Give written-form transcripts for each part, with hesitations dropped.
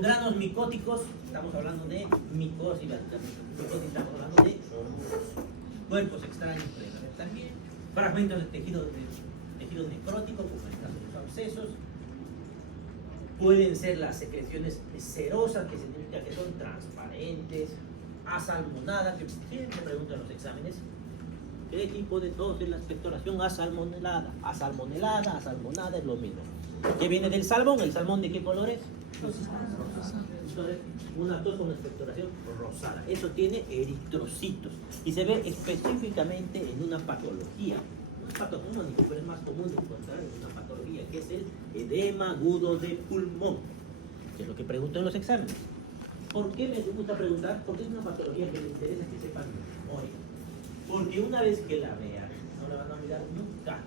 con granos micóticos, estamos hablando de micosis, estamos hablando de cuerpos extraños, pueden haber también fragmentos de tejido necrótico, como en el caso de los abscesos. Pueden ser las secreciones cerosas, que significa que son transparentes, asalmonada, que siempre preguntan en los exámenes, ¿qué tipo de tos es la expectoración asalmonelada? Asalmonada es lo mismo. ¿Qué viene del salmón? ¿El salmón de qué color es? Entonces, una tos con una expectoración rosada. Eso tiene eritrocitos y se ve específicamente en una patología. No es patognomónico, pero es más común de encontrar en una patología, que es el edema agudo de pulmón, que es lo que pregunto en los exámenes. ¿Por qué me gusta preguntar? Porque es una patología que me interesa que sepan memoria. Porque una vez que la vean, no la van a mirar nunca.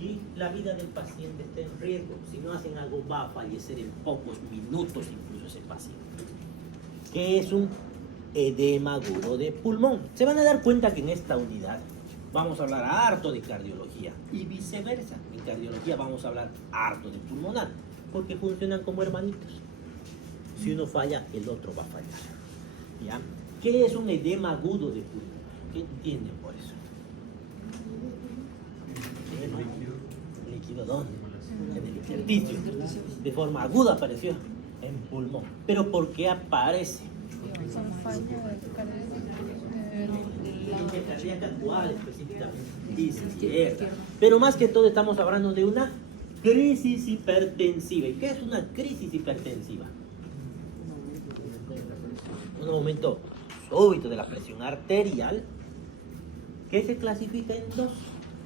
Y la vida del paciente está en riesgo. Si no hacen algo, va a fallecer en pocos minutos incluso ese paciente. ¿Qué es un edema agudo de pulmón? Se van a dar cuenta que en esta unidad vamos a hablar harto de cardiología y viceversa. En cardiología vamos a hablar harto de pulmonar, porque funcionan como hermanitos. Si uno falla, el otro va a fallar. ¿Ya? ¿Qué es un edema agudo de pulmón? ¿Qué entienden por eso? ¿Líquido dónde? En el intersticio. De forma aguda apareció en pulmón. ¿Pero por qué aparece? Cardíaca, ¿cuál específicamente? Izquierda. Pero más que todo estamos hablando de una crisis hipertensiva. ¿Y qué es una crisis hipertensiva? Un aumento súbito de la presión arterial, que se clasifica en dos,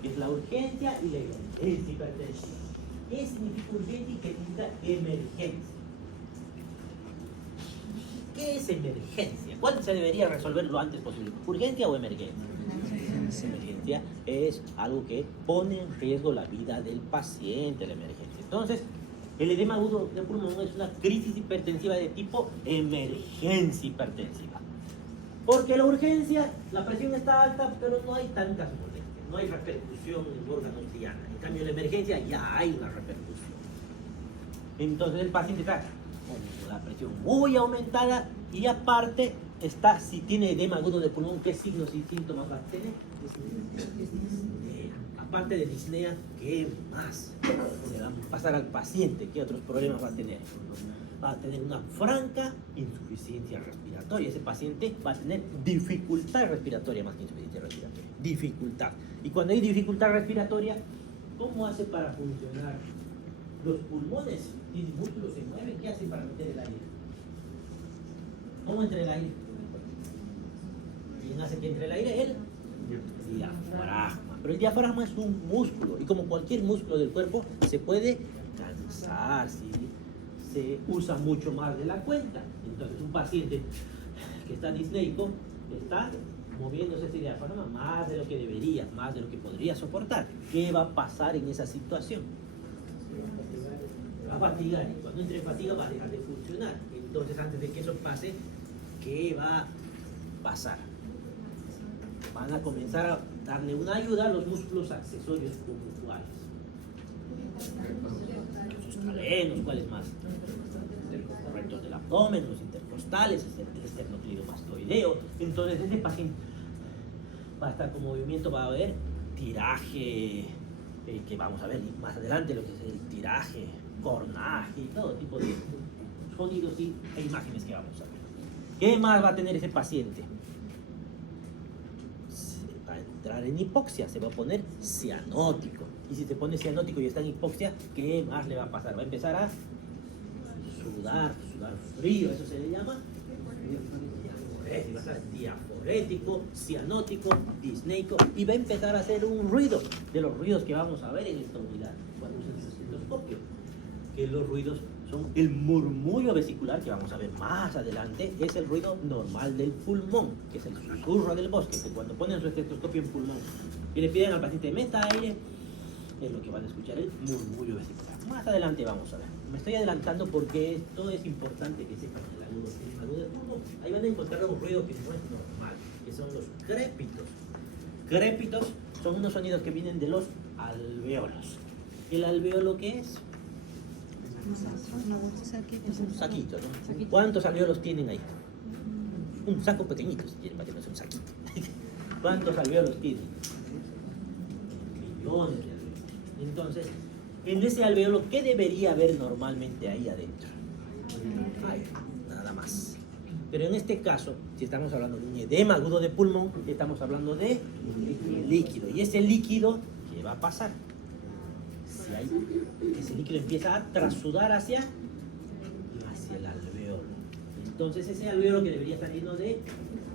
que es la urgencia y la emergencia hipertensiva. ¿Qué significa urgencia y qué significa emergencia? ¿Qué es emergencia? ¿Cuál se debería resolver lo antes posible? ¿Urgencia o emergencia? Emergencia es algo que pone en riesgo la vida del paciente, la emergencia. Entonces, el edema agudo de pulmón es una crisis hipertensiva de tipo emergencia hipertensiva. Porque la urgencia, la presión está alta, pero no hay tantas molestias, no hay repercusión en órganos diana. En cambio, en la emergencia ya hay una repercusión. Entonces, el paciente está con la presión muy aumentada y aparte está, si tiene edema agudo de pulmón, ¿qué signos y síntomas va a tener? Es disnea. Aparte de disnea, ¿qué más le va a pasar al paciente? ¿Qué otros problemas va a tener? Va a tener una franca insuficiencia respiratoria. Ese paciente va a tener dificultad respiratoria más que insuficiencia respiratoria. Dificultad. Y cuando hay dificultad respiratoria, ¿cómo hace para funcionar? Los pulmones y el músculo se mueven. ¿Qué hace para meter el aire? ¿Cómo entra el aire? ¿Quién hace que entre el aire? El diafragma. Pero el diafragma es un músculo y como cualquier músculo del cuerpo se puede cansar si se usa mucho más de la cuenta. Entonces un paciente que está disneico está moviéndose ese diafragma más de lo que debería, más de lo que podría soportar. ¿Qué va a pasar en esa situación? Va a fatigar, y cuando entre en fatiga va a dejar de funcionar. Entonces, antes de que eso pase, ¿qué va a pasar? Van a comenzar a darle una ayuda a los músculos accesorios, como cuáles. Los escalenos, ¿cuáles más? Los rectos del abdomen, los intercostales, el esternocleidomastoideo. Entonces, este paciente va a estar con movimiento, va a haber tiraje, que vamos a ver más adelante lo que es el tiraje, cornaje y todo tipo de sonidos e imágenes que vamos a ver. ¿Qué más va a tener ese paciente? Va a entrar en hipoxia, se va a poner cianótico. Y si se pone cianótico y está en hipoxia, ¿qué más le va a pasar? Va a empezar a sudar frío, eso se le llama diaforético, cianótico, disneico, y va a empezar a hacer un ruido, de los ruidos que vamos a ver en esta unidad cuando usemos el estetoscopio, que los ruidos son el murmullo vesicular, que vamos a ver más adelante, es el ruido normal del pulmón, que es el susurro del bosque, que cuando ponen su estetoscopio en pulmón y le piden al paciente meta aire, es lo que van a escuchar, el murmullo vesicular. Más adelante vamos a ver. Me estoy adelantando porque esto es importante que sepan el agudo del pulmón. Ahí van a encontrar un ruido que no es normal, que son los crépitos. Crépitos son unos sonidos que vienen de los alvéolos. ¿El alvéolo qué es? Es un saquito, ¿no? ¿Cuántos alvéolos tienen ahí? Un saco pequeñito, si quieren, para que no sea un saquito. ¿Cuántos alvéolos tienen? Millones de alvéolos. Entonces, en ese alvéolo, ¿qué debería haber normalmente ahí adentro? Aire, nada más. Pero en este caso, si estamos hablando de un edema agudo de pulmón, estamos hablando de líquido. Y ese líquido, ¿qué va a pasar? Si hay, ese líquido empieza a trasudar hacia el alvéolo. Entonces ese alvéolo que debería estar lleno de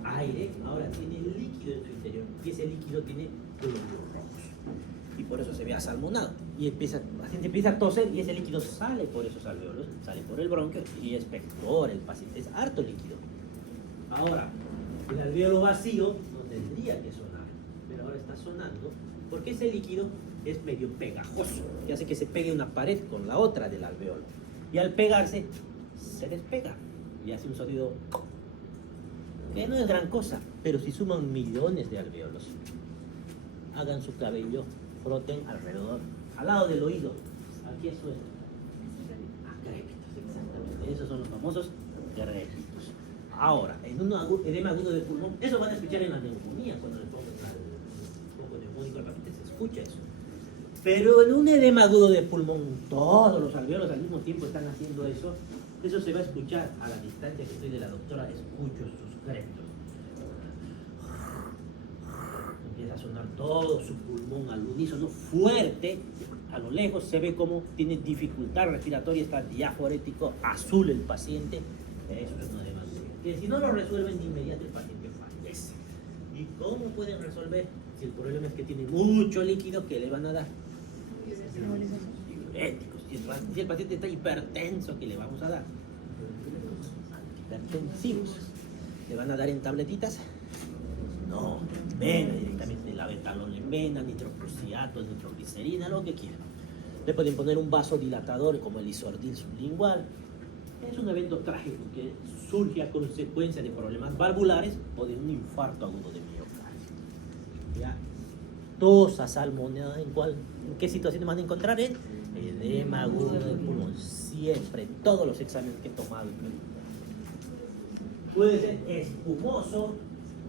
aire, ahora tiene líquido en su interior. Y ese líquido tiene glóbulos rojos. Y por eso se ve asalmonado. Y la gente empieza a toser y ese líquido sale por esos alvéolos, sale por el bronquio y expectora el paciente. Es harto líquido. Ahora, el alvéolo vacío no tendría que sonar, pero ahora está sonando porque ese líquido es medio pegajoso y hace que se pegue una pared con la otra del alvéolo. Y al pegarse, se despega y hace un sonido que no es gran cosa, pero si suman millones de alvéolos, hagan su cabello, froten alrededor, al lado del oído. Aquí suena. Crépitos, exactamente. Esos son los famosos crépitos. Ahora, en un edema agudo de pulmón, eso van a escuchar en la neumonía, cuando le pongan al foco neumónico al paciente, se escucha eso. Pero en un edema agudo de pulmón, todos los alvéolos al mismo tiempo están haciendo eso. Eso se va a escuchar a la distancia que estoy de la doctora, escucho sus crépitos. Empieza a sonar todo su pulmón al unísono fuerte. A lo lejos se ve como tiene dificultad respiratoria, está diaforético, azul el paciente. Eso es un edema agudo. Que si no lo resuelven de inmediato, el paciente fallece. ¿Y cómo pueden resolver? Si el problema es que tiene mucho líquido, ¿qué le van a dar? Diuréticos. Si el paciente está hipertenso, ¿qué le vamos a dar? Hipertensivos. ¿Le van a dar en tabletitas? No, en vena directamente, la betalol en vena, nitroprusiato, nitroglicerina, lo que quieran. Le pueden poner un vasodilatador como el Isordil sublingual. Es un evento trágico que surge a consecuencia de problemas valvulares o de un infarto agudo de miocardio. ¿Ya? Tos, salmonela, ¿en qué situación van a encontrar? En edema agudo del pulmón, siempre, en todos los exámenes que he tomado. Puede ser espumoso,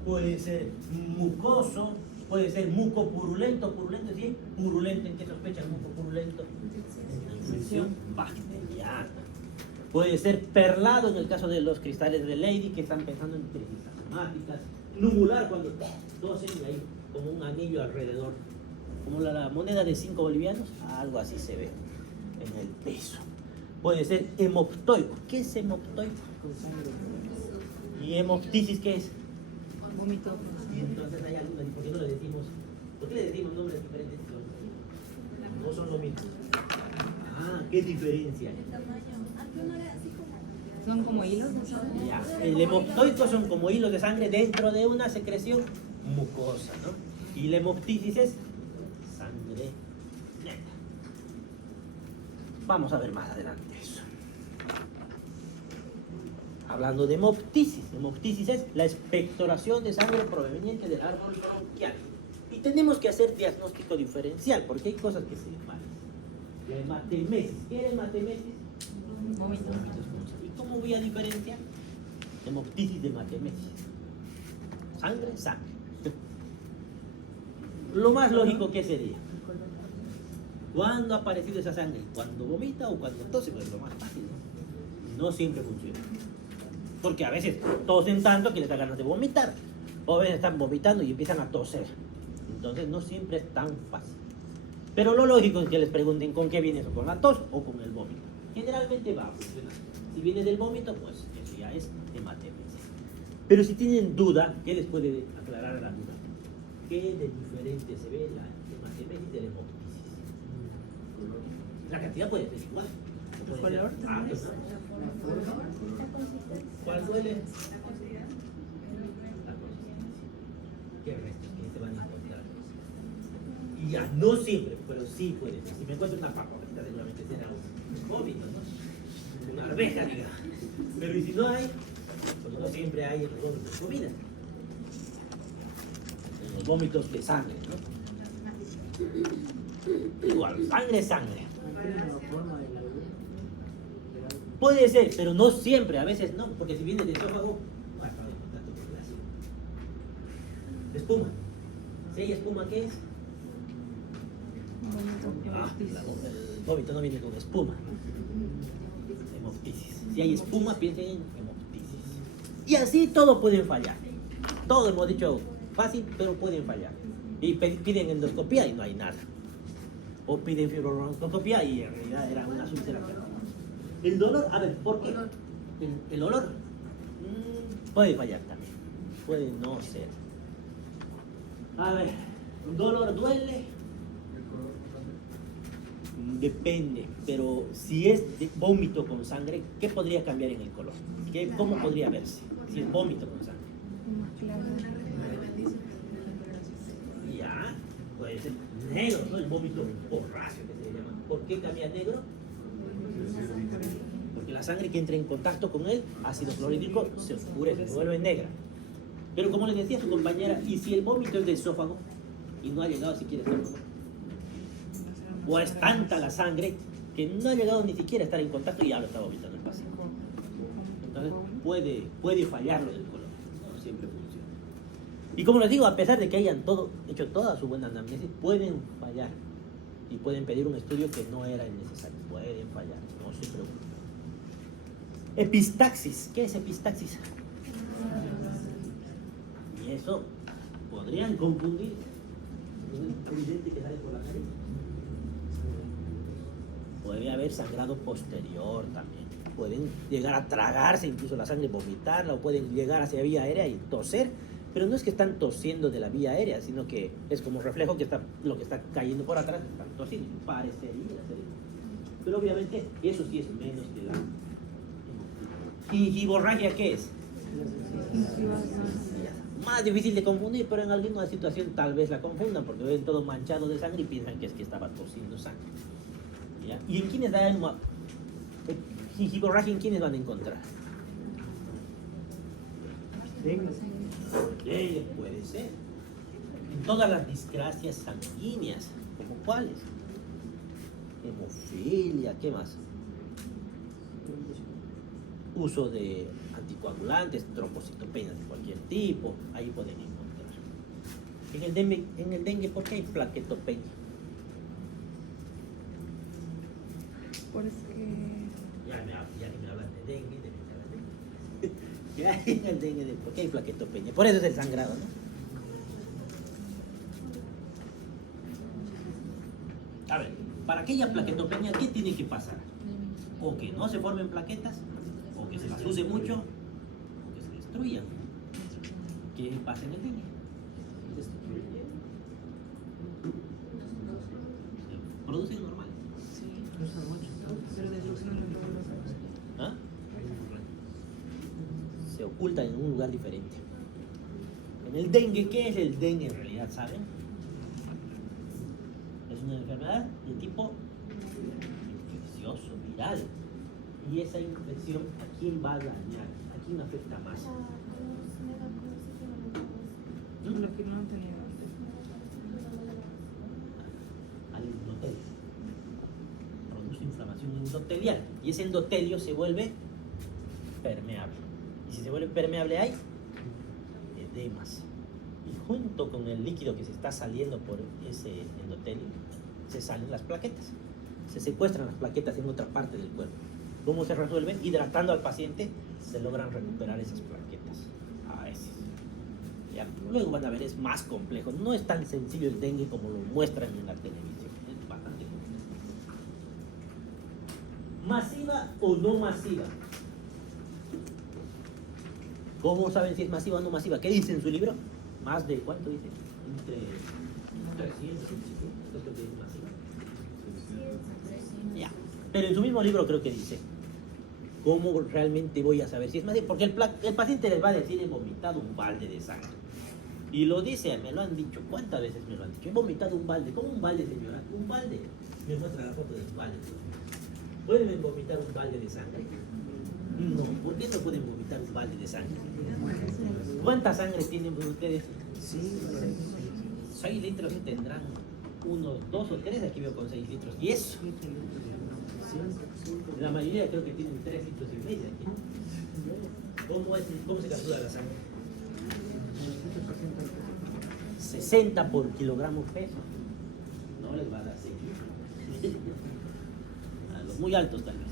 puede ser mucoso, puede ser mucopurulento. ¿Purulento sí? ¿Purulento en qué sospechan mucopurulento? Infección bacteriana. Puede ser perlado en el caso de los cristales de Leydig, que están pensando en crisis asmáticas. Nubular cuando tosen y hay como un anillo alrededor, como la moneda de 5 bolivianos, algo así se ve en el peso. Puede ser hemoptoico. ¿Qué es hemoptoico? ¿Y hemoptisis qué es? Vómito. Y entonces hay algunas, ¿por qué no le decimos? ¿Por qué le decimos nombres diferentes? No son lo mismo. Ah, ¿qué diferencia? Son como hilos de sangre. Ya, el hemoptoico son como hilos de sangre dentro de una secreción mucosa, ¿no? Y la hemoptisis es sangre neta. Vamos a ver más adelante eso. Hablando de hemoptisis es la expectoración de sangre proveniente del árbol bronquial. Y tenemos que hacer diagnóstico diferencial, porque hay cosas que se parecen. La hematemesis. ¿Qué es hematemesis? Vómito. ¿Y cómo voy a diferenciar? Hemoptisis de hematemesis. Sangre. Lo más lógico, ¿qué sería? ¿Cuándo ha aparecido esa sangre? ¿Cuando vomita o cuando tose? Pues lo más fácil, ¿no? No siempre funciona. Porque a veces tosen tanto que les da ganas de vomitar. O a veces están vomitando y empiezan a toser. Entonces no siempre es tan fácil. Pero lo lógico es que les pregunten con qué viene eso, con la tos o con el vómito. Generalmente va a funcionar. Si viene del vómito, pues eso ya es hematemesis. Pero si tienen duda, ¿qué les puede aclarar la duda? ¿Qué de diferente se ve la hematemesis de la hemoptisis? La cantidad puede ser igual. ¿El color también? ¿Cuál duele? La consistencia. ¿Qué restos que se van a encontrar? Y ya, no siempre, pero sí puede ser. Si me encuentro una papa, seguramente será un vómito, ¿no? Una arveja, diga. Pero y si no hay, pues no siempre hay en los vómitos de comida. En los vómitos de sangre, ¿no? Igual, sangre es sangre. Puede ser, pero no siempre, a veces no, porque si viene del esófago, va a estar en contacto con el ácido. Espuma. Si hay espuma, ¿qué es? El vómito no viene con espuma. Hemoptisis. Si hay espuma, piensen en hemoptisis. Y así todo pueden fallar. Todo hemos dicho fácil, pero pueden fallar. Y piden endoscopía y no hay nada. O piden fibroscopía y en realidad era una úlcera. El dolor, a ver, ¿por qué? El olor puede fallar también. Puede no ser. A ver, ¿el dolor duele? Depende, pero si es de vómito con sangre, ¿qué podría cambiar en el color? ¿Cómo podría verse si es vómito con sangre? Ya, puede ser negro, ¿no? El vómito borracio que se llama. ¿Por qué cambia a negro? Porque la sangre que entra en contacto con el ácido clorhídrico se oscurece, se vuelve negra. Pero como le decía a su compañera, ¿y si el vómito es de esófago y no ha llegado siquiera a estómago? O es tanta la sangre que no ha llegado ni siquiera a estar en contacto y ya lo está vomitando el paciente. Entonces puede fallar lo del color, no siempre funciona. Y como les digo, a pesar de que hayan hecho toda su buena anamnesis, pueden fallar y pueden pedir un estudio que no era necesario. Pueden fallar, no se preocupen. Epistaxis. ¿Qué es epistaxis? Y eso podrían confundir un evidente que sale por la nariz. Podría haber sangrado posterior también. Pueden llegar a tragarse incluso la sangre, vomitarla, o pueden llegar hacia la vía aérea y toser. Pero no es que están tosiendo de la vía aérea, sino que es como reflejo que lo que está cayendo por atrás, están tosiendo. Parecería ser. Pero obviamente eso sí es menos que la gingivorragia. ¿Qué es? Más difícil de confundir, pero en alguna situación tal vez la confundan porque ven todo manchado de sangre y piensan que es que estaba tosiendo sangre. ¿Ya? ¿Y en quiénes da gingivorragia? ¿En quiénes van a encontrar? Puede ser. En todas las discrasias sanguíneas, ¿como cuáles? Hemofilia, ¿qué más? Uso de anticoagulantes, trombocitopenias de cualquier tipo, ahí pueden encontrar. En el dengue, ¿por qué hay plaquetopenia? Porque Ya me hablan de dengue, ¿Qué hay en el dengue? ¿Por qué hay plaquetopenia? Por eso es el sangrado, ¿no? A ver, para aquella plaquetopenia, ¿qué tiene que pasar? O que no se formen plaquetas, o que se las use mucho, o que se destruyan. ¿Qué pasa en el dengue? Se producen normal. pero destrucción no todos los ojos. ¿Ah? Se ocultan en un lugar diferente. En el dengue, ¿qué es el dengue en realidad? ¿Saben? Es una enfermedad de tipo infeccioso, viral. Y esa infección, ¿a quién va a dañar? ¿A quién afecta más? Los que no han tenido antes. Al endotelio. Produce inflamación endotelial. Y ese endotelio se vuelve permeable. Y si se vuelve permeable hay edemas. Y junto con el líquido que se está saliendo por ese endotelio, se salen las plaquetas. Se secuestran las plaquetas en otra parte del cuerpo. ¿Cómo se resuelve? Hidratando al paciente se logran recuperar esas plaquetas. A veces. Ya, luego van a ver, es más complejo. No es tan sencillo el dengue como lo muestran en la televisión. Es bastante complejo. ¿Masiva o no masiva? ¿Cómo saben si es masiva o no masiva? ¿Qué dice en su libro? Más de, ¿cuánto dice? Entre 300 y 500, creo que es masiva. Ya. Pero en su mismo libro creo que dice, ¿cómo realmente voy a saber si es masiva? Porque el paciente les va a decir, he vomitado un balde de sangre. Y lo dice, me lo han dicho. ¿Cuántas veces me lo han dicho? He vomitado un balde. ¿Cómo un balde, señora? Un balde. Me muestra la foto del balde. ¿Pueden vomitar un balde de sangre? No. ¿Por qué no pueden vomitar un balde de sangre? ¿Cuánta sangre tienen ustedes? 6 litros tendrán. unos 2 o 3, aquí veo con 6 litros. ¿Y eso? La mayoría creo que tienen 3 litros y medio aquí. ¿Cómo se calcula la sangre? 60 por kilogramo peso. No les va a dar 6 litros. A los muy altos tal vez.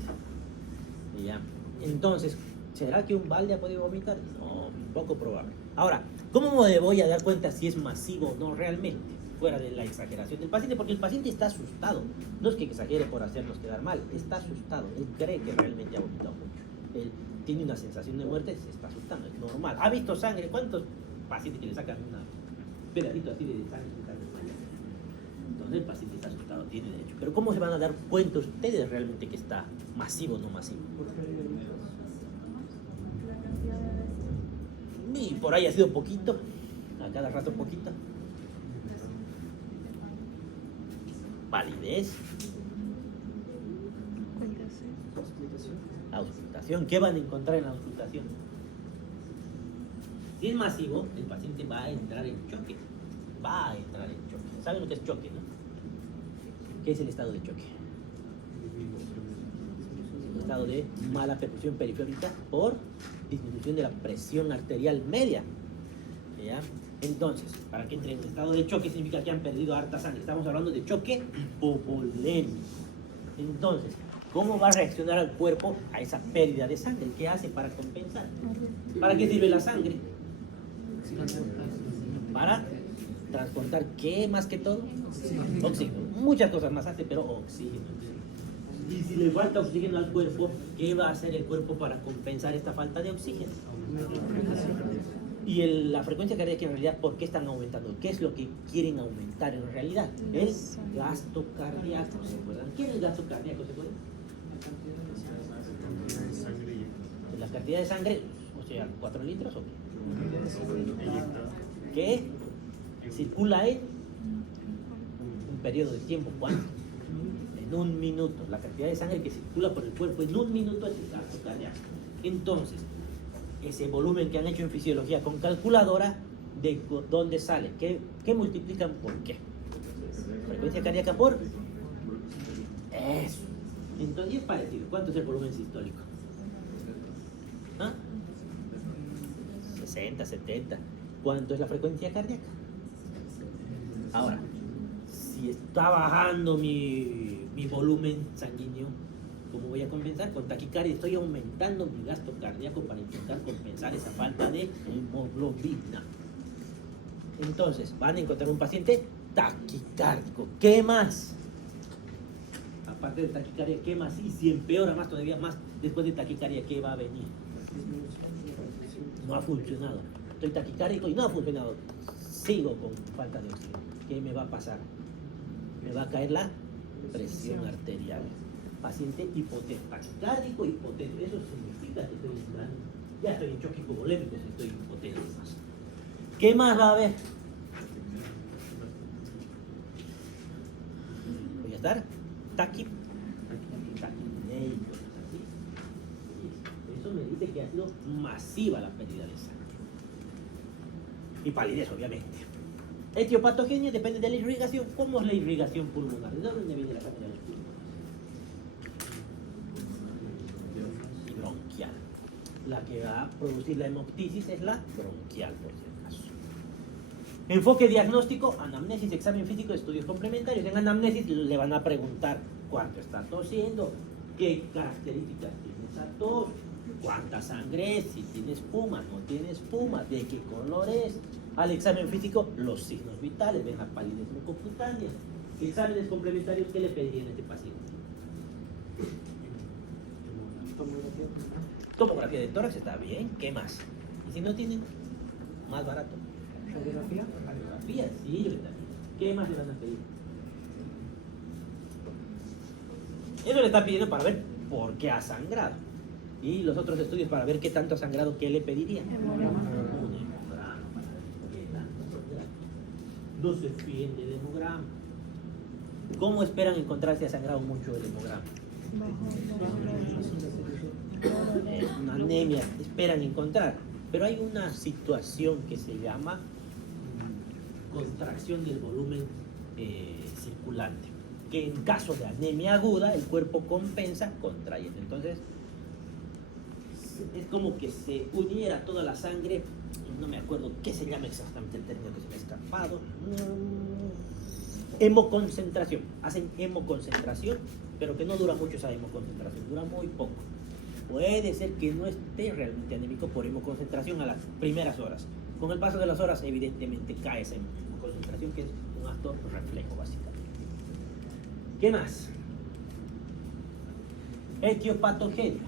Y ya. Entonces, ¿será que un balde ha podido vomitar? No, poco probable. Ahora, ¿cómo me voy a dar cuenta si es masivo o no realmente? Fuera de la exageración del paciente, porque el paciente está asustado. No es que exagere por hacernos quedar mal, está asustado. Él cree que realmente ha vomitado mucho. Él tiene una sensación de muerte, se está asustando, es normal. ¿Ha visto sangre? ¿Cuántos pacientes que le sacan un pedacito así de sangre? Entonces el paciente está asustado, tiene derecho. Pero ¿cómo se van a dar cuenta ustedes realmente que está masivo o no masivo? Y por ahí ha sido poquito, a cada rato poquito. Validez. Auscultación. ¿Qué van a encontrar en la auscultación? Si es masivo, el paciente va a entrar en choque. Va a entrar en choque. ¿Saben lo que es choque, no? ¿Qué es el estado de choque? El estado de mala perfusión periférica por disminución de la presión arterial media. ¿Ya? Entonces, para que entre en estado de choque significa que han perdido harta sangre. Estamos hablando de choque hipovolémico. Entonces, ¿cómo va a reaccionar el cuerpo a esa pérdida de sangre? ¿Qué hace para compensar? ¿Para qué sirve la sangre? Para transportar, ¿qué más que todo? Oxígeno. Muchas cosas más hace, pero oxígeno. Y si le falta oxígeno al cuerpo, ¿qué va a hacer el cuerpo para compensar esta falta de oxígeno? Y la frecuencia cardíaca en realidad, ¿por qué están aumentando? ¿Qué es lo que quieren aumentar en realidad? El gasto cardíaco, ¿se acuerdan? ¿Qué es el gasto cardíaco? ¿Se acuerdan? La cantidad de sangre, o sea, 4 litros o qué? Que circula en un periodo de tiempo, ¿cuánto? En 1 minuto. La cantidad de sangre que circula por el cuerpo en 1 minuto es el gasto cardíaco. Entonces, ese volumen que han hecho en fisiología con calculadora, ¿de dónde sale? ¿Qué multiplican por qué? Frecuencia cardíaca por eso. Entonces es parecido. ¿Cuánto es el volumen sistólico? ¿Ah? 60, 70. ¿Cuánto es la frecuencia cardíaca? Ahora, si está bajando mi volumen sanguíneo, ¿cómo voy a compensar? Con taquicardia estoy aumentando mi gasto cardíaco para intentar compensar esa falta de hemoglobina. Entonces, van a encontrar un paciente taquicárdico. ¿Qué más? Aparte de taquicardia, ¿qué más? Y si empeora más todavía más, después de taquicardia, ¿qué va a venir? No ha funcionado. Estoy taquicárdico y no ha funcionado. Sigo con falta de oxígeno. ¿Qué me va a pasar? Me va a caer la presión arterial. Paciente hipotético, taquicárdico, hipotético. Eso significa que estoy entrando. Ya estoy en choque hipovolémico si estoy hipotético. ¿Qué más va a haber? Voy a estar taquipneico. Eso me dice que ha sido masiva la pérdida de sangre. Y palidez, obviamente. Etiopatogenia depende de la irrigación. ¿Cómo es la irrigación pulmonar? ¿De dónde viene la sangre de los pulmones? Bronquial. La que va a producir la hemoptisis es la bronquial, por si acaso. Enfoque diagnóstico, anamnesis, examen físico, estudios complementarios. En anamnesis le van a preguntar cuánto está tosiendo, qué características tiene esa tos, cuánta sangre es, si tiene espuma, no tiene espuma, de qué color es. Al examen físico, los signos vitales, ven la palidez mucocutánea. Exámenes complementarios, ¿qué le pedirían a este paciente? Tomografía de tórax está bien, ¿qué más? Y si no tienen, más barato. ¿Radiografía? Radiografía, sí, ¿verdad? ¿Qué más le van a pedir? Eso le está pidiendo para ver por qué ha sangrado. Y los otros estudios para ver qué tanto ha sangrado, ¿qué le pedirían? Hemograma. Un hemograma para ver qué tanto ha sangrado. No se fíen del hemograma. ¿Cómo esperan encontrar si ha sangrado mucho el hemograma? Una anemia, esperan encontrar. Pero hay una situación que se llama contracción del volumen circulante, que en caso de anemia aguda el cuerpo compensa contrayendo. Entonces es como que se uniera toda la sangre, no me acuerdo qué se llama exactamente el término que se me ha escapado, hemoconcentración, hacen hemoconcentración, pero que no dura mucho esa hemoconcentración, dura muy poco. Puede ser que no esté realmente anémico por hemoconcentración a las primeras horas. Con el paso de las horas, evidentemente, cae esa hemoconcentración, que es un acto reflejo, básicamente. ¿Qué más? Etiopatogenia.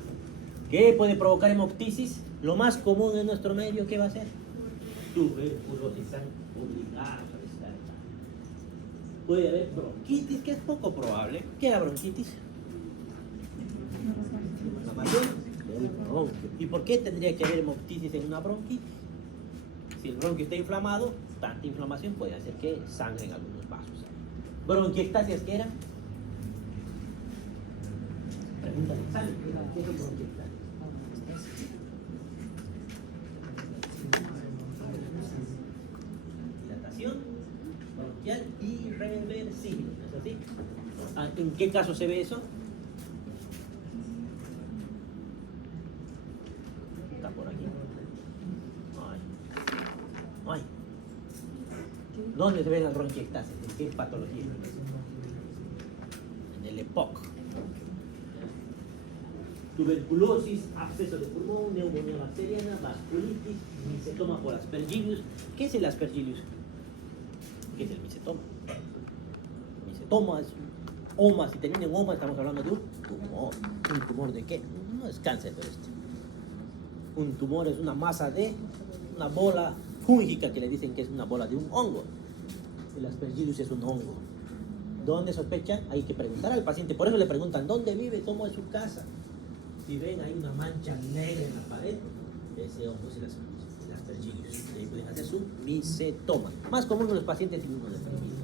¿Qué puede provocar hemoptisis? Lo más común en nuestro medio, ¿qué va a ser? Tuberculosis obligada a descartar. Puede haber bronquitis, que es poco probable. ¿Qué es la bronquitis? Inflamación del bronquio. ¿Y por qué tendría que haber hemoptisis en una bronquitis? Si el bronquio está inflamado, tanta inflamación puede hacer que sangren algunos vasos. ¿Bronquiectasias qué era? Pregunta de examen. ¿Qué es bronquiectasia? Dilatación bronquial irreversible. ¿Es así? ¿En qué caso se ve eso? Está por aquí. Ay. ¿Dónde se ven las bronquiectasias? ¿En qué patología? En el EPOC. Tuberculosis, absceso de pulmón, neumonía bacteriana, vasculitis, micetoma por Aspergillus. ¿Qué es el Aspergillus? ¿Qué es el micetoma? Micetoma es un oma. Si termina en oma, estamos hablando de un tumor. ¿Un tumor de qué? No es cáncer, pero un tumor es una masa de una bola fúngica que le dicen que es una bola de un hongo. El Aspergillus es un hongo. ¿Dónde sospechan? Hay que preguntar al paciente. Por eso le preguntan, ¿dónde vive? ¿Cómo es su casa? Si ven ahí una mancha negra en la pared, ese hongo es el Aspergillus. Y ahí pueden hacer su micetoma. Más común en los pacientes inmunodeprimidos.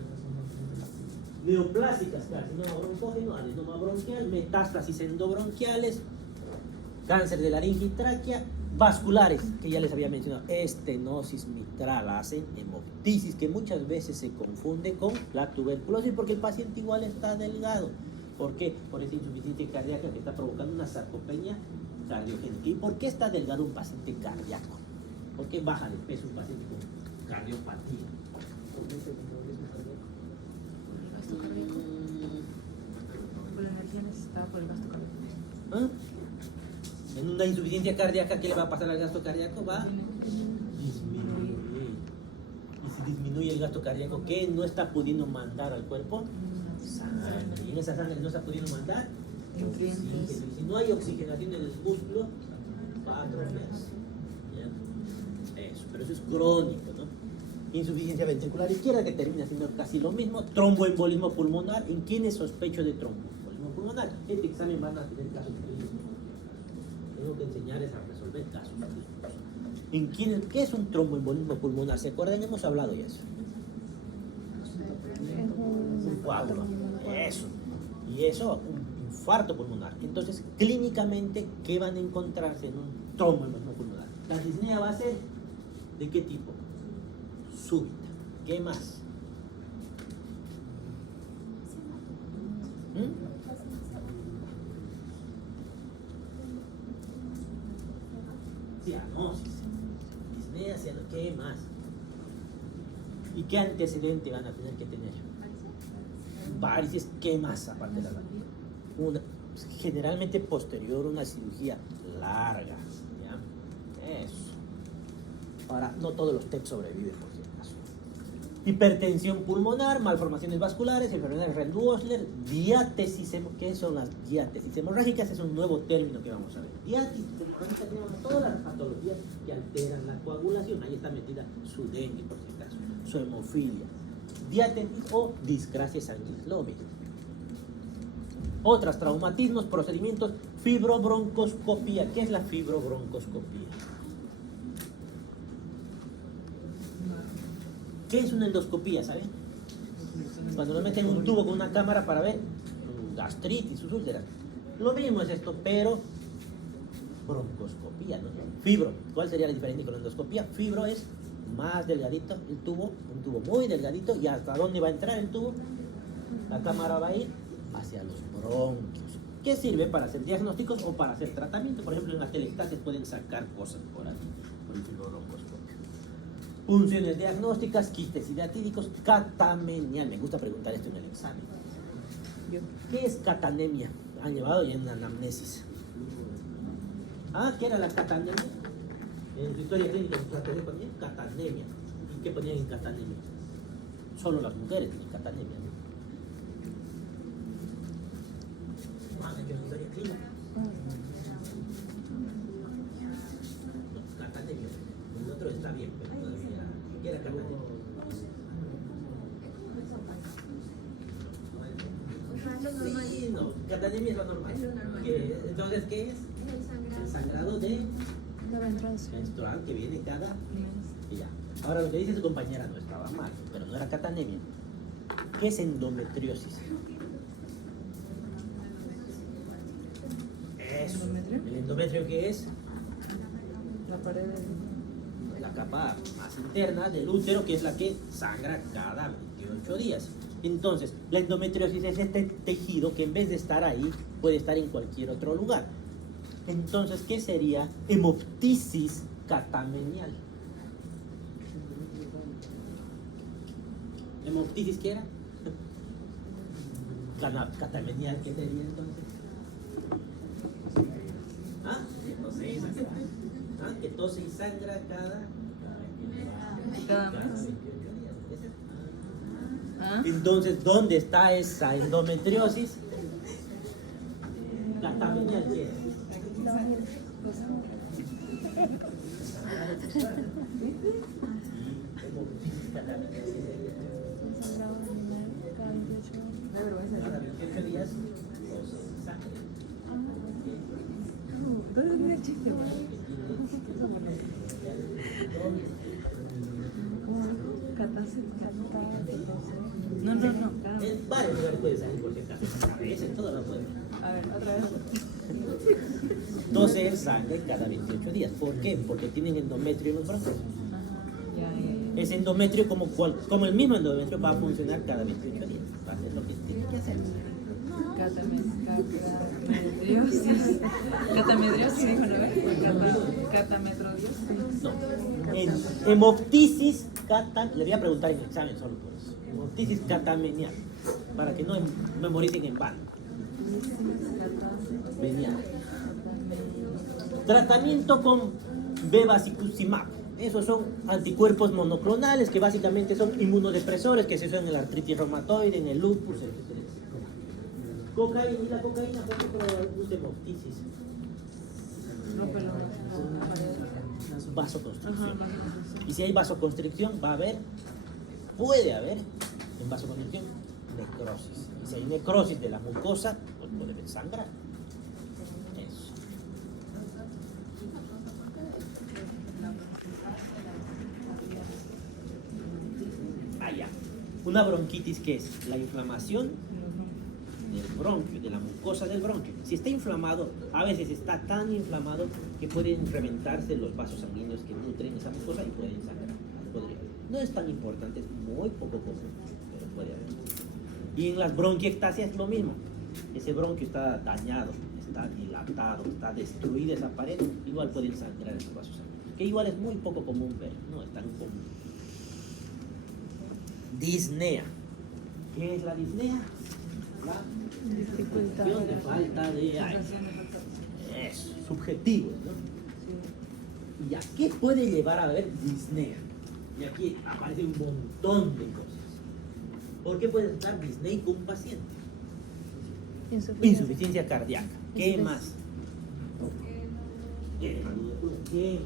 Neoplásicas, carcinoma broncógeno, adenoma bronquial, metástasis endobronquiales, cáncer de laringe y tráquea, vasculares, que ya les había mencionado, estenosis mitral, hacen hemoptisis, que muchas veces se confunde con la tuberculosis porque el paciente igual está delgado. ¿Por qué? Por esa insuficiencia cardíaca que está provocando una sarcopenia cardiogénica. ¿Y por qué está delgado un paciente cardíaco? ¿Por qué baja de peso un paciente con cardiopatía? ¿Por qué ese metabolismo cardíaco? Gasto cardíaco. Por la energía necesitada por el gasto cardíaco. ¿Ah? En una insuficiencia cardíaca, ¿qué le va a pasar al gasto cardíaco? Va a disminuir. Y si disminuye el gasto cardíaco, ¿qué no está pudiendo mandar al cuerpo? Sangre. Y en esa sangre no está pudiendo mandar oxígeno. Y si no hay oxigenación en el músculo, va a atrofiarse. Eso, pero eso es crónico, ¿no? Insuficiencia ventricular izquierda, que termina siendo casi lo mismo. Tromboembolismo pulmonar. ¿En quiénes sospecho de tromboembolismo pulmonar? Este examen van a tener casos clínicos. Tengo que enseñarles a resolver casos clínicos. ¿Qué es un tromboembolismo pulmonar? ¿Se acuerdan? Hemos hablado ya eso. Un coágulo. Eso. Y eso, un infarto pulmonar. Entonces, clínicamente, ¿qué van a encontrarse en un tromboembolismo pulmonar? La disnea va a ser ¿de qué tipo? Súbita. ¿Qué más? Cianosis. Disnea, cianosis. ¿Qué más? ¿Y qué antecedente van a tener que tener? Varices. ¿Qué más aparte de la varices? Generalmente posterior una cirugía larga. ¿Ya? Eso. Ahora, no todos los TEP sobreviven, por si acaso. Hipertensión pulmonar, malformaciones vasculares, enfermedades Rendu-Osler, diátesis. ¿Qué son las diátesis hemorrágicas? Es un nuevo término que vamos a ver. Diátesis hemorrágica, tenemos todas las patologías que alteran la coagulación. Ahí está metida su dengue, por si acaso, su hemofilia. Diátesis o discrasia sanguínea, lo mismo. Otras, traumatismos, procedimientos, fibrobroncoscopía. ¿Qué es la fibrobroncoscopía? ¿Qué es una endoscopía, saben? Cuando lo meten en un tubo con una cámara para ver gastritis, sus úlceras. Lo mismo es esto, pero broncoscopía, ¿no? Fibro. ¿Cuál sería la diferencia con la endoscopía? Fibro es más delgadito el tubo, un tubo muy delgadito, y hasta dónde va a entrar el tubo, la cámara va a ir hacia los bronquios. ¿Qué sirve para hacer diagnósticos o para hacer tratamiento? Por ejemplo, en la telestasis pueden sacar cosas por aquí, por el broncoescopio. Funciones diagnósticas, quistes hidratídicos, catamenial. Me gusta preguntar esto en el examen. ¿Qué es catanemia? Han llevado ya en la anamnesis. ¿Ah? ¿Qué era la catanemia? En su historia clínica ¿qué ponían? Catanemia. ¿Y qué ponían en catanemia? Solo las mujeres tienen catanemia, ¿no? Ah, en la historia clínica. No, catanemia. El otro está bien, pero todavía. ¿Qué era catanemia? Sí, no, catanemia es lo normal. Entonces, ¿qué es? El sangrado de menstrual que viene cada... Y ya. Ahora, lo que dice su compañera no estaba mal, pero no era catanemia. ¿Qué es endometriosis? Eso. ¿El endometrio qué es? La pared La capa más interna del útero, que es la que sangra cada 28 días. Entonces, la endometriosis es este tejido que en vez de estar ahí, puede estar en cualquier otro lugar. Entonces, ¿qué sería hemoptisis catamenial? ¿Hemoptisis qué era? Catamenial, ¿qué sería entonces? ¿Ah? Que tose y sangra. ¿Ah? Que tose y sangra cada 28 días. ¿Ah? Entonces, ¿dónde está esa endometriosis? Catamenial, ¿qué es? Cada 28 días, tose y sangre. ¿Dónde viene el chiste? No. En varios lugares puede salir por si acaso. A veces, todo lo puede. A ver, otra vez. Tose sangre cada 28 días. ¿Por qué? Porque tienen endometrio en los brazos. Ya. Ese endometrio, como el mismo endometrio, va a funcionar cada 28 días. Va a hacer lo que tiene que hacer. Catamedriosis. Catamedriosis, dijo, ¿no? Catametrodiosis. No. En hemoptisis le voy a preguntar en el examen solo por eso. Hemoptisis catamenial. Para que no memoricen en vano. Venial. Tratamiento con bevacizumab. Esos son anticuerpos monoclonales que básicamente son inmunodepresores que se usan en la artritis reumatoide, en el lupus, etc. Cocaína, y la cocaína, por ejemplo, usa hemoptisis. Vasoconstricción. Y si hay vasoconstricción, puede haber en vasoconstricción necrosis. Y si hay necrosis de la mucosa, pues puede sangrar. Eso. Vaya. Una bronquitis, ¿qué es? La inflamación del bronquio, de la mucosa del bronquio. Si está inflamado, a veces está tan inflamado que pueden reventarse los vasos sanguíneos que nutren esa mucosa y pueden sangrar. No es tan importante, es muy poco común, pero puede haber. Y en las bronquiectasias es lo mismo. Ese bronquio está dañado, está dilatado, está destruida esa pared, igual pueden sangrar esos vasos sanguíneos. Que igual es muy poco común ver, no es tan común. Disnea. ¿Qué es la disnea? La sensación de falta de aire. Es subjetivo, ¿no? Y a qué puede llevar a haber disnea. Y aquí aparece un montón de cosas. ¿Por qué puede estar disneico un paciente? Insuficiencia cardíaca. ¿Qué más? ¿Qué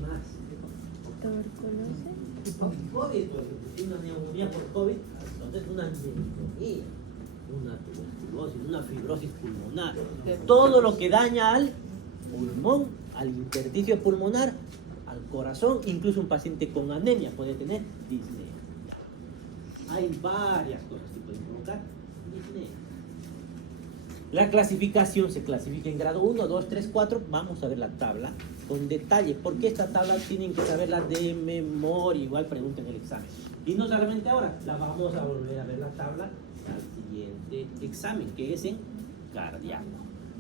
más? Tuberculosis. COVID, pues, una neumonía por COVID, entonces una neumonía, una tuberculosis, una fibrosis pulmonar. Todo lo que daña al pulmón, al intersticio pulmonar, al corazón, incluso un paciente con anemia puede tener disnea. Hay varias cosas que pueden provocar disnea. La clasificación se clasifica en grado 1, 2, 3, 4. Vamos a ver la tabla con detalle. Porque esta tabla tienen que saberla de memoria. Igual pregunten en el examen. Y no solamente ahora, la vamos a volver a ver la tabla al siguiente examen, que es en cardíaco.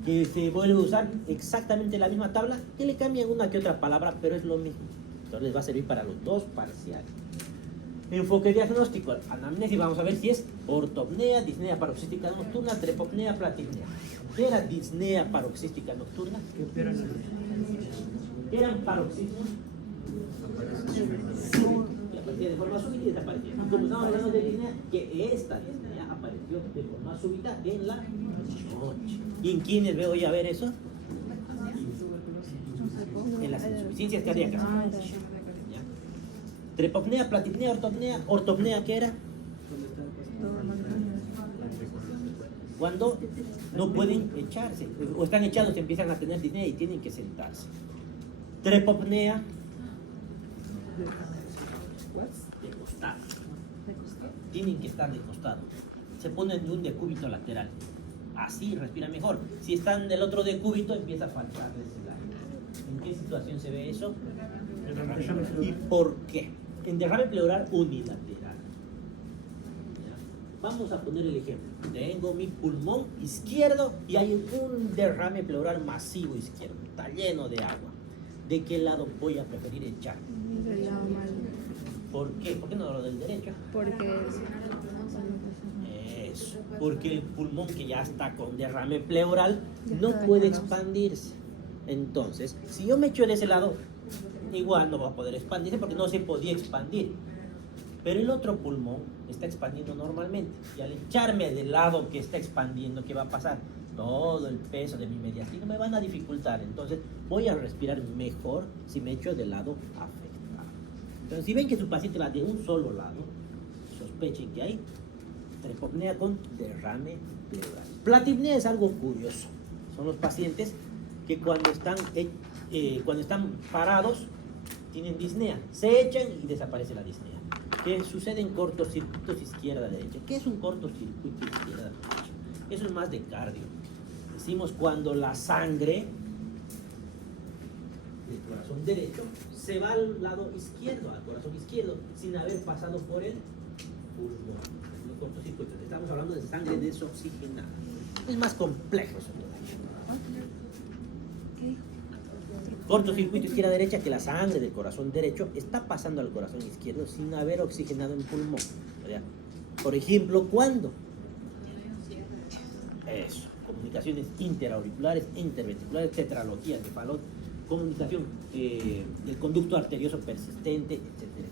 Que se vuelve a usar exactamente la misma tabla, que le cambian una que otra palabra, pero es lo mismo. Entonces les va a servir para los dos parciales. Enfoque diagnóstico, anamnesis, vamos a ver si es ortopnea, disnea paroxística nocturna, trepopnea, platipnea. ¿Qué era disnea paroxística nocturna? ¿Qué eran paroxismos? Que aparecía de forma súbita y desaparecía. Y como estamos hablando de disnea, que esta disnea apareció de forma súbita en la noche. ¿Y en quiénes veo ya ver eso? En las insuficiencias cardíacas. Trepopnea, platipnea, ortopnea. ¿Ortopnea qué era? Cuando no pueden echarse, o están echados y empiezan a tener disnea y tienen que sentarse. Trepopnea, de costado. Tienen que estar de costado. Se ponen de un decúbito lateral. Así respira mejor. Si están del otro decúbito, empieza a faltarles el aire. ¿En qué situación se ve eso? ¿Y por qué? En derrame pleural unilateral. Vamos a poner el ejemplo. Tengo mi pulmón izquierdo y hay un derrame pleural masivo izquierdo. Está lleno de agua. ¿De qué lado voy a preferir echar? Del lado malo. ¿Por qué? ¿Por qué no lo del derecho? Porque Eso. Porque el pulmón que ya está con derrame pleural no puede expandirse. Entonces, si yo me echo de ese lado, igual no va a poder expandirse porque no se podía expandir. Pero el otro pulmón está expandiendo normalmente. Y al echarme del lado que está expandiendo, ¿qué va a pasar? Todo el peso de mi mediastino me van a dificultar. Entonces voy a respirar mejor si me echo del lado afectado. Entonces, si ven que su paciente va de un solo lado, sospechen que hay trepopnea con derrame pleural. Platipnea es algo curioso. Son los pacientes que cuando están parados tienen disnea, se echan y desaparece la disnea. Que sucede en cortocircuitos izquierda-derecha. ¿Qué es un cortocircuito izquierda-derecha? Eso es más de cardio. Decimos cuando la sangre del corazón derecho se va al lado izquierdo, al corazón izquierdo, sin haber pasado por el pulmón. Los cortocircuitos. Estamos hablando de sangre desoxigenada. Es más complejo eso todavía. ¿qué dijo? Cortocircuito izquierda-derecha, que la sangre del corazón derecho está pasando al corazón izquierdo sin haber oxigenado el pulmón. ¿Verdad? Por ejemplo, ¿cuándo? Eso, comunicaciones interauriculares, interventriculares, tetralogía de Fallot, comunicación del conducto arterioso persistente, etcétera,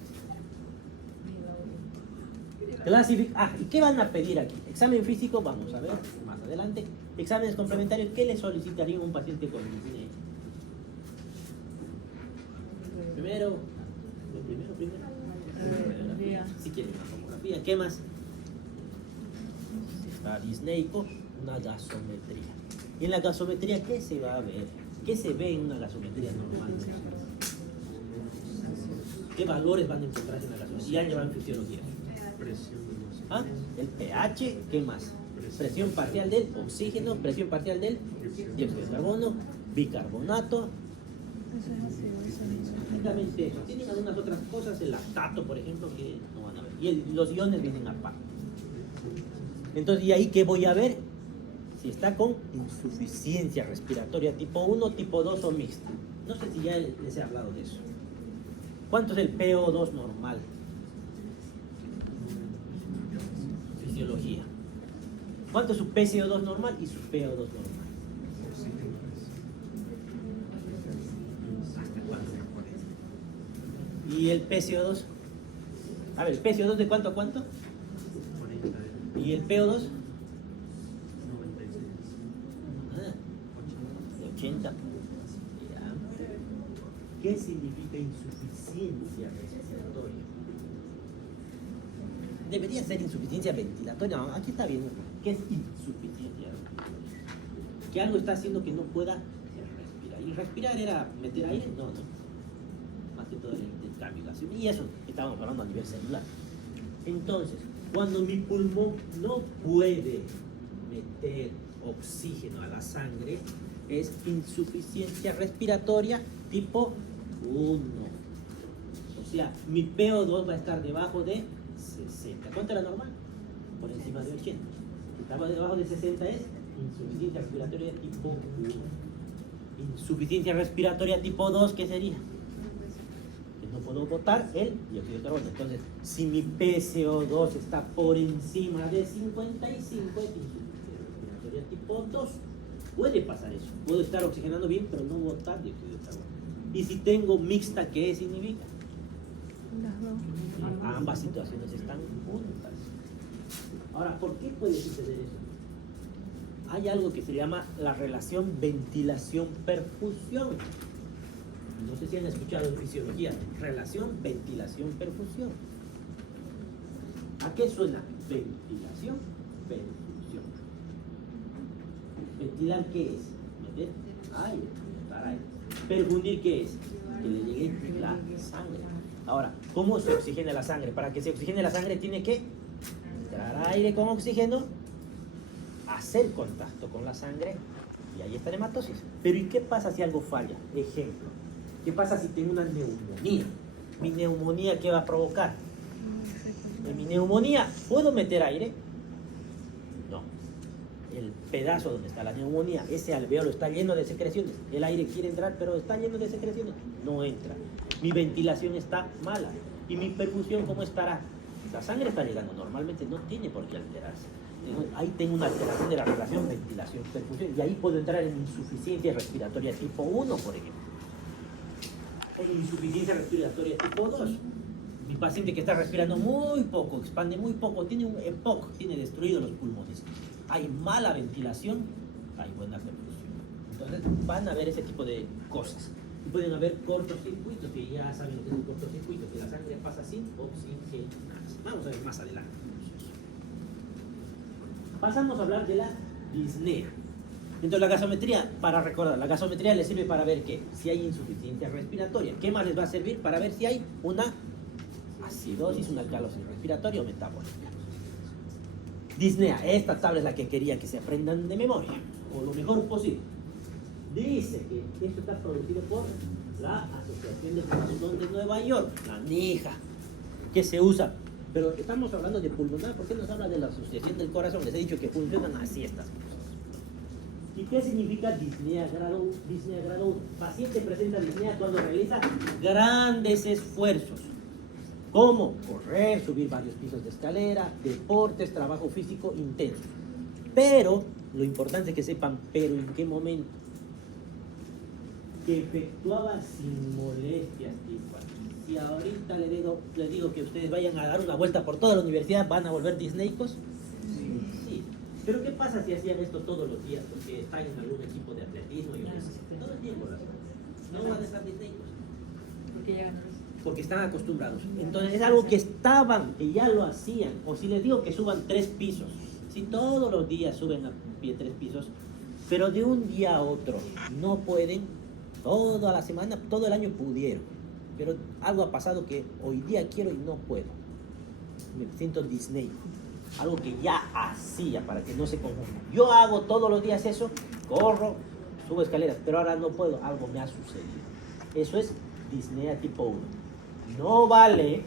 etcétera. ¿Y qué van a pedir aquí? Examen físico, vamos a ver más adelante. Exámenes complementarios, ¿qué le solicitaría a un paciente con disnea? Primero. Si quiere una tomografía, ¿qué más? Si está disneico, una gasometría. Y en la gasometría, ¿qué se va a ver? ¿Qué se ve en una gasometría normal? ¿Qué valores van a encontrar en la gasometría? Ya llevan fisiología. ¿Ah? El pH, ¿qué más? Presión parcial del oxígeno, presión parcial del dióxido de carbono, bicarbonato. Exactamente eso. Tienen algunas otras cosas, el lactato, por ejemplo, que no van a ver. Y los iones vienen aparte. Entonces, ¿y ahí qué voy a ver? Si está con insuficiencia respiratoria tipo 1, tipo 2 o mixta. No sé si ya les he hablado de eso. ¿Cuánto es el PO2 normal? Fisiología. ¿Cuánto es su PCO2 normal y su PO2 normal? ¿Hasta cuánto? ¿Y el PCO2? A ver, ¿el PCO2 de cuánto a cuánto? ¿Y el PO2? De 80. Ya. ¿Qué significa insuficiencia respiratoria? Debería ser insuficiencia ventilatoria. No, aquí está bien. ¿Qué es insuficiencia respiratoria? Que algo está haciendo que no pueda respirar. ¿Y respirar era meter aire? No, no. Más que todo el intercambio. Y eso estábamos hablando a nivel celular. Entonces, cuando mi pulmón no puede meter oxígeno a la sangre es insuficiencia respiratoria tipo 1. O sea, mi PO2 va a estar debajo de 60. ¿Cuánto era normal? Por encima de 80. Si estaba debajo de 60 es insuficiencia respiratoria tipo 1. Insuficiencia respiratoria tipo 2, ¿qué sería? Que no puedo botar el dióxido de carbono. Entonces, si mi PCO2 está por encima de 55, es insuficiencia respiratoria tipo 2. Puede pasar eso. Puedo estar oxigenando bien, pero no botar dióxido de carbono. Y si tengo mixta, ¿qué significa? Ambas situaciones están juntas. Ahora, ¿por qué puede suceder eso? Hay algo que se llama la relación ventilación-perfusión. No sé si han escuchado en fisiología. Relación ventilación-perfusión. ¿A qué suena? Ventilación, perfusión. ¿Ventilar qué es? ¿Meter aire? Botar aire. ¿Perfundir qué es? Que le llegue la sangre. Ahora, ¿cómo se oxigena la sangre? Para que se oxigene la sangre tiene que entrar aire con oxígeno, hacer contacto con la sangre y ahí está la hematosis. Pero ¿y qué pasa si algo falla? Ejemplo, ¿qué pasa si tengo una neumonía? ¿Mi neumonía qué va a provocar? En mi neumonía, ¿puedo meter aire? No. El pedazo donde está la neumonía, ese alveolo está lleno de secreciones. El aire quiere entrar, pero está lleno de secreciones. No entra. Mi ventilación está mala. ¿Y mi perfusión cómo estará? La sangre está llegando normalmente, no tiene por qué alterarse. Ahí tengo una alteración de la relación ventilación-perfusión y ahí puedo entrar en insuficiencia respiratoria tipo 1, por ejemplo. O insuficiencia respiratoria tipo 2. Mi paciente que está respirando muy poco, expande muy poco, tiene un EPOC, tiene destruidos los pulmones. Hay mala ventilación, hay buena perfusión. Entonces van a haber ese tipo de cosas. Y pueden haber cortocircuitos, que ya saben lo que es un cortocircuito, que la sangre pasa sin oxigenarse. Vamos a ver más adelante. Pasamos a hablar de la disnea. Entonces la gasometría, para recordar, la gasometría le sirve para ver que si hay insuficiencia respiratoria. ¿Qué más les va a servir? Para ver si hay una acidosis, una alcalosis respiratoria o metabólica. Disnea, esta tabla es la que quería que se aprendan de memoria, o lo mejor posible. Dice que esto está producido por la Asociación de Corazón de Nueva York, la NIJA, que se usa. Pero estamos hablando de pulmonar, ¿por qué nos habla de la Asociación del Corazón? Les he dicho que funcionan así estas cosas. ¿Y qué significa disnea grado 1? Disnea grado 1. Paciente presenta disnea cuando realiza grandes esfuerzos, como correr, subir varios pisos de escalera, deportes, trabajo físico intenso. Pero, lo importante es que sepan, pero en qué momento. Que efectuaba sin molestias tipo aquí. Si ahorita les digo que ustedes vayan a dar una vuelta por toda la universidad, ¿van a volver disneicos? Sí. Pero ¿qué pasa si hacían esto todos los días? Porque están en algún equipo de atletismo y todo el tiempo lo hacen. No van a estar disneicos. Porque ya no lo sé. Porque están acostumbrados. Entonces es algo que estaban, que ya lo hacían. O si les digo que suban 3 pisos, si todos los días suben a pie 3 pisos, pero de un día a otro no pueden, toda la semana, todo el año pudieron, pero algo ha pasado que hoy día quiero y no puedo. Me siento disneico. Algo que ya hacía, para que no se confunda. Yo hago todos los días eso, corro, subo escaleras, pero ahora no puedo, algo me ha sucedido. Eso es disnea tipo 1. No vale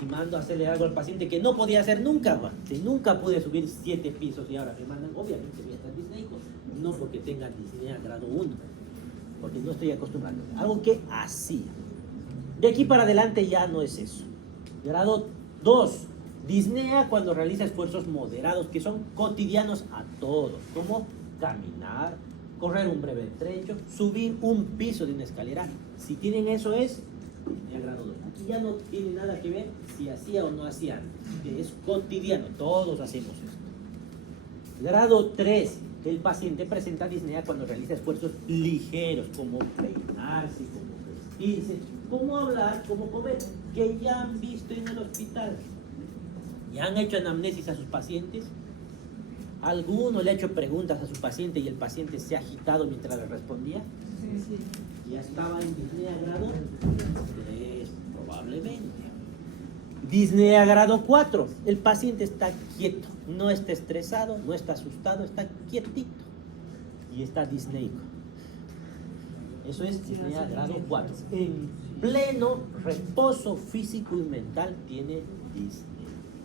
si mando a hacerle algo al paciente que no podía hacer nunca, man. Si nunca pude subir 7 pisos y ahora me mandan, obviamente voy a estar disneico, no porque tenga disnea grado 1, porque no estoy acostumbrado. Algo que hacía. De aquí para adelante ya no es eso. Grado 2. Disnea cuando realiza esfuerzos moderados que son cotidianos a todos, como caminar, correr un breve trecho, subir un piso de una escalera. Si tienen eso es disnea grado 2. Aquí ya no tiene nada que ver si hacía o no hacía antes. Es cotidiano, todos hacemos esto. Grado 3. El paciente presenta disnea cuando realiza esfuerzos ligeros, como peinarse, como vestirse, como hablar, como comer, que ya han visto en el hospital. ¿Ya han hecho anamnesis a sus pacientes? ¿Alguno le ha hecho preguntas a su paciente y el paciente se ha agitado mientras le respondía? Sí. Ya estaba en disnea grado 3, probablemente. Disnea grado 4. El paciente está quieto, no está estresado, no está asustado, está quietito. y está disneico. Eso es disnea grado 4. En pleno reposo físico y mental tiene disnea.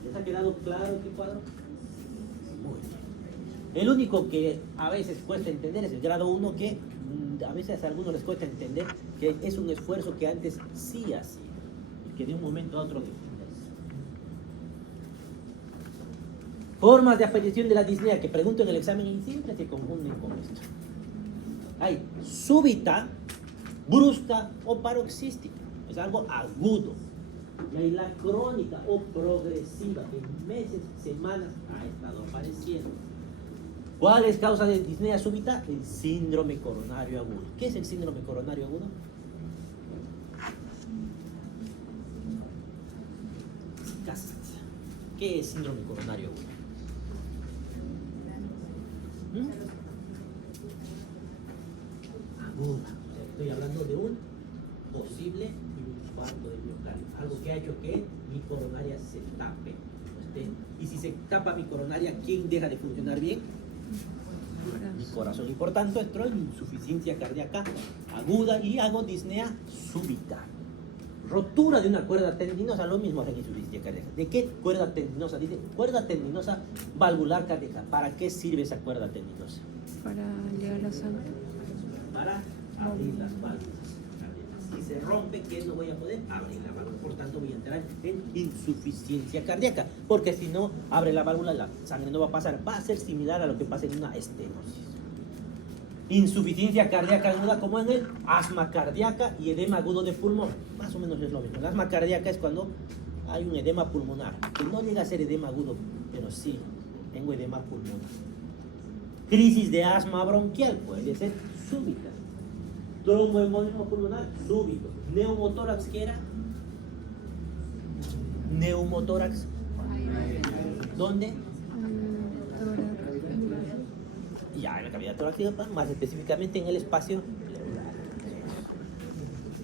¿Les ha quedado claro este cuadro? Muy bien. El único que a veces cuesta entender es el grado 1, que a veces a algunos les cuesta entender que es un esfuerzo que antes sí hacía y que de un momento a otro deja. Formas de aparición de la disnea que pregunto en el examen y siempre se confunden con esto. Hay súbita, brusca o paroxística. Es algo agudo. Y hay la crónica o progresiva, que en meses, semanas ha estado apareciendo. ¿Cuál es causa de disnea súbita? El síndrome coronario agudo. ¿Qué es el síndrome coronario agudo? ¿Qué es síndrome coronario agudo? Aguda. O sea, estoy hablando de un posible infarto de miocardio. Algo que ha hecho que mi coronaria se tape. Y si se tapa mi coronaria, ¿quién deja de funcionar bien? Mi corazón. Y por tanto, entro en insuficiencia cardíaca aguda y hago disnea súbita. Rotura de una cuerda tendinosa, lo mismo hace insuficiencia cardíaca. ¿De qué cuerda tendinosa? Dice cuerda tendinosa valvular cardíaca. ¿Para qué sirve esa cuerda tendinosa? Para llegar la sangre. Para abrir las válvulas. Si se rompe, ¿qué no voy a poder? Abrir la válvula. Por tanto, voy a entrar en insuficiencia cardíaca. Porque si no abre la válvula, la sangre no va a pasar. Va a ser similar a lo que pasa en una estenosis. Insuficiencia cardíaca aguda, como en el asma cardíaca y edema agudo de pulmón. Más o menos es lo mismo. El asma cardíaca es cuando hay un edema pulmonar. Que no llega a ser edema agudo, pero sí, tengo edema pulmonar. Crisis de asma bronquial puede ser súbita. Tromboembolismo pulmonar, súbito. Neumotórax, ¿qué era? Neumotórax. ¿Dónde? Ya, en la cavidad torácica, más específicamente en el espacio pleural.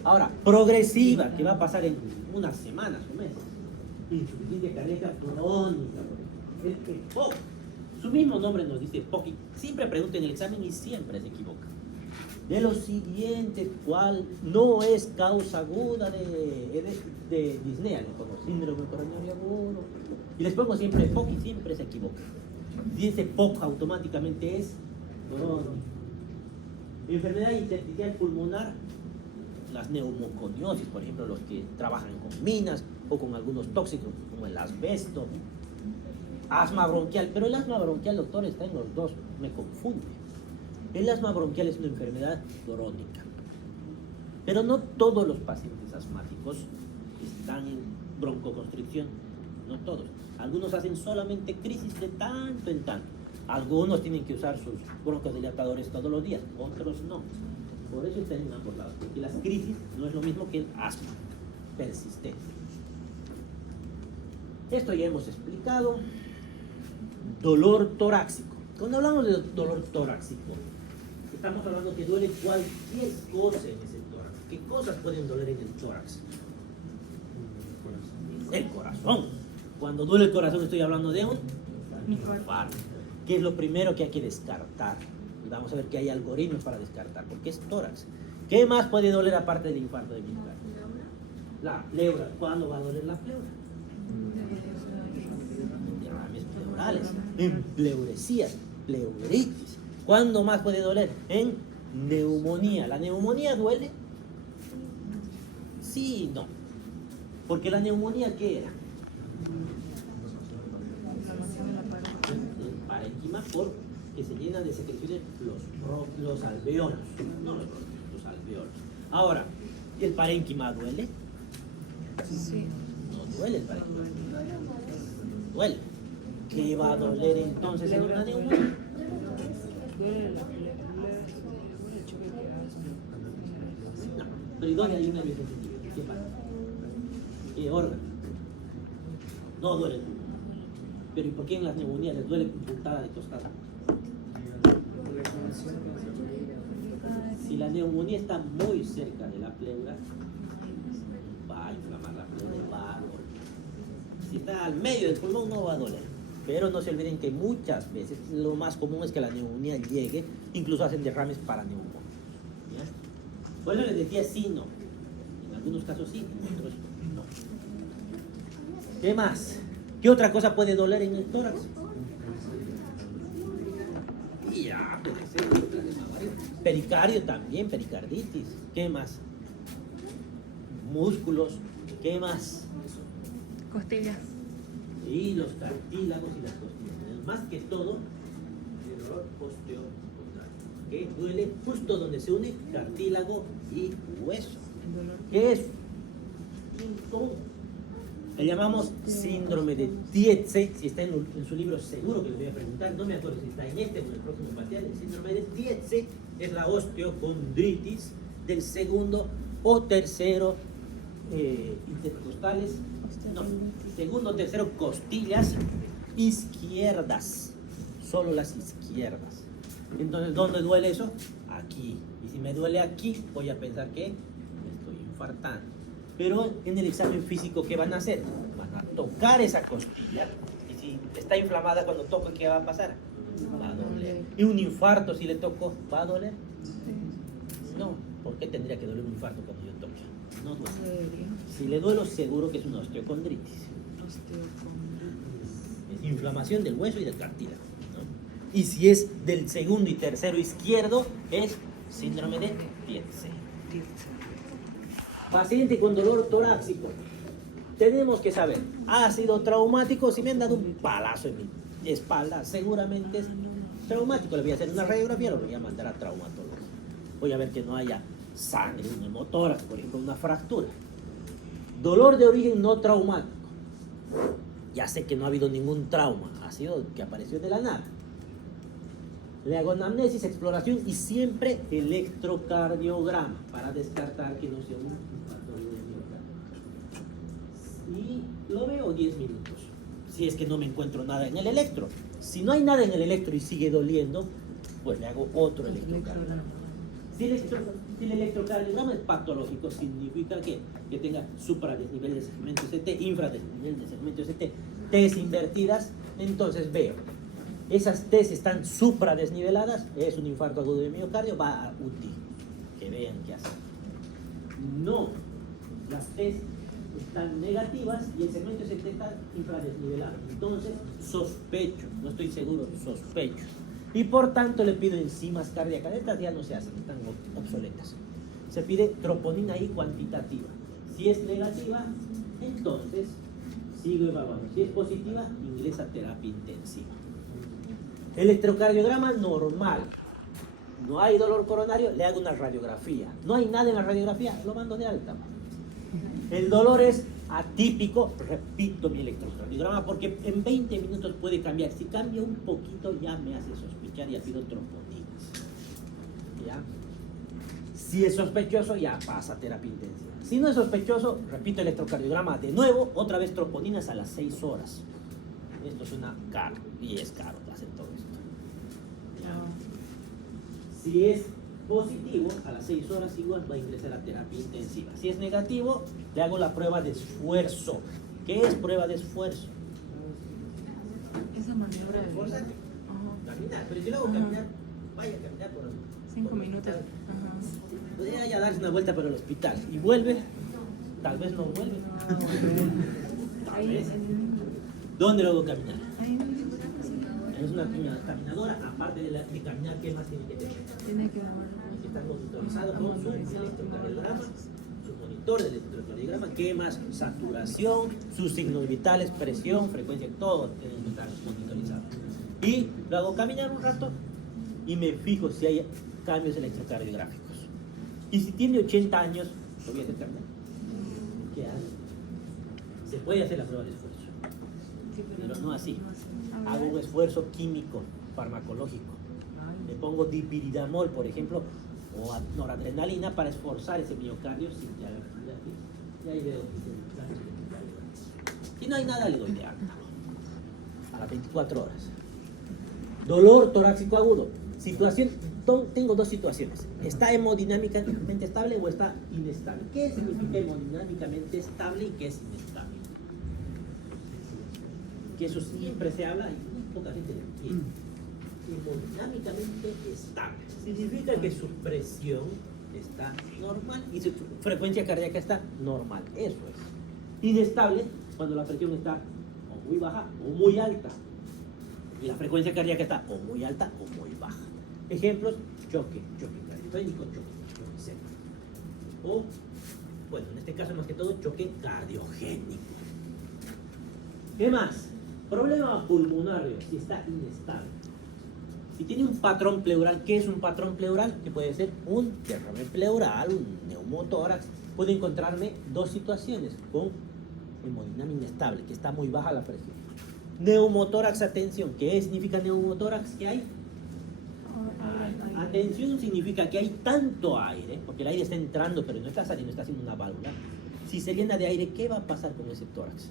Ahora, progresiva, que va a pasar en unas semanas o meses. Insuficiencia cardíaca crónica. El EPOC. Su mismo nombre nos dice EPOC. Siempre pregunta en el examen y siempre se equivoca. De lo siguiente, ¿cuál no es causa aguda de disnea? Le pongo síndrome coronario agudo. Y les pongo siempre EPOC y siempre se equivoca. Dice EPOC automáticamente es crónica. Enfermedad intersticial pulmonar, las neumoconiosis, por ejemplo, los que trabajan con minas o con algunos tóxicos como el asbesto. Asma bronquial, pero el asma bronquial, doctor, está en los dos, me confunde. El asma bronquial es una enfermedad crónica, pero no todos los pacientes asmáticos están en broncoconstricción, no todos. Algunos hacen solamente crisis de tanto en tanto. Algunos tienen que usar sus broncodilatadores todos los días, otros no. Por eso están en ambos lados, porque las crisis no es lo mismo que el asma persistente. Esto ya hemos explicado. Dolor torácico. Cuando hablamos de dolor torácico, estamos hablando que duele cualquier cosa en ese tórax. ¿Qué cosas pueden doler en el tórax? El corazón. Cuando duele el corazón estoy hablando de un infarto. ¿Qué es lo primero que hay que descartar? Y vamos a ver que hay algoritmos para descartar, porque es tórax. ¿Qué más puede doler aparte del infarto de miocardio? La pleura. ¿Cuándo va a doler la pleura? Derrames pleurales, en pleuresías, pleuritis. ¿Cuándo más puede doler? En neumonía. ¿La neumonía duele? Sí y no. Porque la neumonía, ¿qué era? El parénquima, porque se llenan de secreciones los alveolos, no los alveolos. Ahora, ¿el parénquima duele? Sí. No duele el parénquima. Duele. ¿Qué va a doler entonces en una neumonía? No, pero ¿y dónde hay una nervio sensitivo? ¿Qué pasa? ¿Qué órgano? No duele el pulmón. Pero ¿y por qué en las neumonías les duele puntada de costado? Si la neumonía está muy cerca de la pleura, va a inflamar la pleura y va a doler. Si está al medio del pulmón, no va a doler. Pero no se olviden que muchas veces lo más común es que la neumonía llegue, incluso hacen derrames para neumonía. ¿Ya? Por eso les decía sí, no. En algunos casos sí, en otros no. ¿Qué más? ¿Qué otra cosa puede doler en el tórax? Ya, puede ser. Pericardio también, pericarditis. ¿Qué más? Músculos. ¿Qué más? Costillas. Y los cartílagos y las costillas. Pero más que todo, el dolor osteopostural, que duele justo donde se une cartílago y hueso. El dolor. ¿Qué es? Le llamamos síndrome de Tietze. Si está en su libro, seguro que le voy a preguntar. No me acuerdo si está en este o en el próximo parcial. El síndrome de Tietze es la osteocondritis del segundo o tercero intercostales. No, segundo o tercero costillas izquierdas. Solo las izquierdas. Entonces, ¿dónde duele eso? Aquí. Y si me duele aquí, voy a pensar que me estoy infartando. Pero en el examen físico, ¿qué van a hacer? Van a tocar esa costilla. Y si está inflamada cuando toco, ¿qué va a pasar? Va a doler. ¿Y un infarto si le toco, va a doler? No. ¿Por qué tendría que doler un infarto cuando yo toque? No duele. Si le duelo, seguro que es una osteocondritis. Es inflamación del hueso y del cartílago, ¿no? Y si es del segundo y tercero izquierdo, es síndrome de Tietze. Paciente con dolor torácico. Tenemos que saber, ¿ha sido traumático? Si me han dado un palazo en mi espalda, seguramente es traumático. Le voy a hacer una radiografía, lo voy a mandar a traumatólogo. Voy a ver que no haya sangre, un hemotórax, por ejemplo, una fractura. Dolor de origen no traumático. Ya sé que no ha habido ningún trauma, ha sido que apareció de la nada. Le hago anamnesis, exploración y siempre electrocardiograma para descartar que no sea un infarto de miocardio. Y lo veo 10 minutos, si es que no me encuentro nada en el electro. Si no hay nada en el electro y sigue doliendo, pues le hago otro electrocardiograma. Si el electrocardiograma es patológico, significa que tenga supradesnivel de segmento ST, infradesnivel de segmento ST, T's invertidas, entonces veo. Esas T's están supradesniveladas, es un infarto agudo de miocardio, va a UTI. Que vean qué hace. No, las T's están negativas y el segmento ST está infradesnivelado. Entonces, sospecho, no estoy seguro, sospecho. Y por tanto le pido enzimas cardíacas. Estas ya no se hacen, están obsoletas. Se pide troponina I cuantitativa. Si es negativa, entonces sigo evaluando. Si es positiva, ingresa a terapia intensiva. Electrocardiograma normal. No hay dolor coronario, le hago una radiografía. No hay nada en la radiografía, lo mando de alta. El dolor es atípico, repito mi electrocardiograma, porque en 20 minutos puede cambiar. Si cambia un poquito, ya me hace sospechar y pido troponinas. ¿Ya? Si es sospechoso, ya pasa a terapia intensiva. Si no es sospechoso, repito electrocardiograma de nuevo, otra vez troponinas a las 6 horas. Esto suena caro, y es caro hacer todo esto. ¿Ya? Si es positivo, a las 6 horas igual va a ingresar a terapia intensiva. Si es negativo, le hago la prueba de esfuerzo. ¿Qué es prueba de esfuerzo? Esa maniobra de caminar, pero si lo hago caminar, vaya a caminar por 5 minutos. Podría ya darse una vuelta por el hospital y vuelve, tal vez no vuelve. Tal vez. ¿Dónde lo hago caminar? Es una caminadora, aparte de caminar, ¿qué más tiene que tener? Tiene que estar monitorizado con su electrocardiograma, su monitor de electrocardiograma, ¿qué más? Saturación, sus signos vitales, presión, frecuencia, todo tiene que estar monitorizado. Y lo hago caminar un rato y me fijo si hay cambios electrocardiográficos. Y si tiene 80 años, lo voy a hacer caminar. ¿Qué hace? Se puede hacer la prueba de esfuerzo, pero no así. Hago un esfuerzo químico, farmacológico. Le pongo dipiridamol, por ejemplo, o noradrenalina para esforzar ese miocardio sin que haga actividad. Y ahí veo que si no hay nada, le doy de alta a las 24 horas. Dolor torácico agudo. Situación, tengo dos situaciones. ¿Está hemodinámicamente estable o está inestable? ¿Qué significa hemodinámicamente estable y qué es inestable? que eso siempre se habla y muy poca gente lo entiende. Hemodinámicamente estable significa que su presión está normal y su frecuencia cardíaca está normal. Eso es. Inestable cuando la presión está o muy baja o muy alta. Y la frecuencia cardíaca está o muy alta o muy baja. Ejemplos: choque cardiotónico, choque seco. O, bueno, en este caso más que todo, choque cardiogénico. ¿Qué más? Problema pulmonario, si está inestable. Si tiene un patrón pleural, ¿qué es un patrón pleural? Que puede ser un derrame pleural, un neumotórax. Puedo encontrarme dos situaciones con hemodinámica inestable, que está muy baja la presión. Neumotórax, atención. ¿Qué significa neumotórax? ¿Qué hay? Atención significa que hay tanto aire, porque el aire está entrando, pero no está saliendo, está haciendo una válvula. Si se llena de aire, ¿qué va a pasar con ese tórax?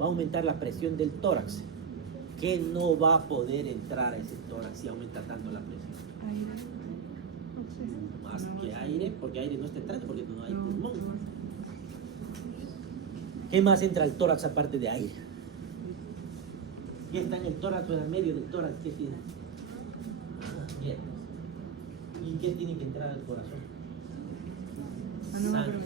Va a aumentar la presión del tórax, que no va a poder entrar a ese tórax si aumenta tanto la presión. Más que aire, porque aire no está entrando, porque no hay pulmón. ¿Qué más entra al tórax aparte de aire? ¿Qué está en el tórax o en el medio del tórax? ¿Qué tiene? Piernas. ¿Y qué tiene que entrar al corazón? Sangre.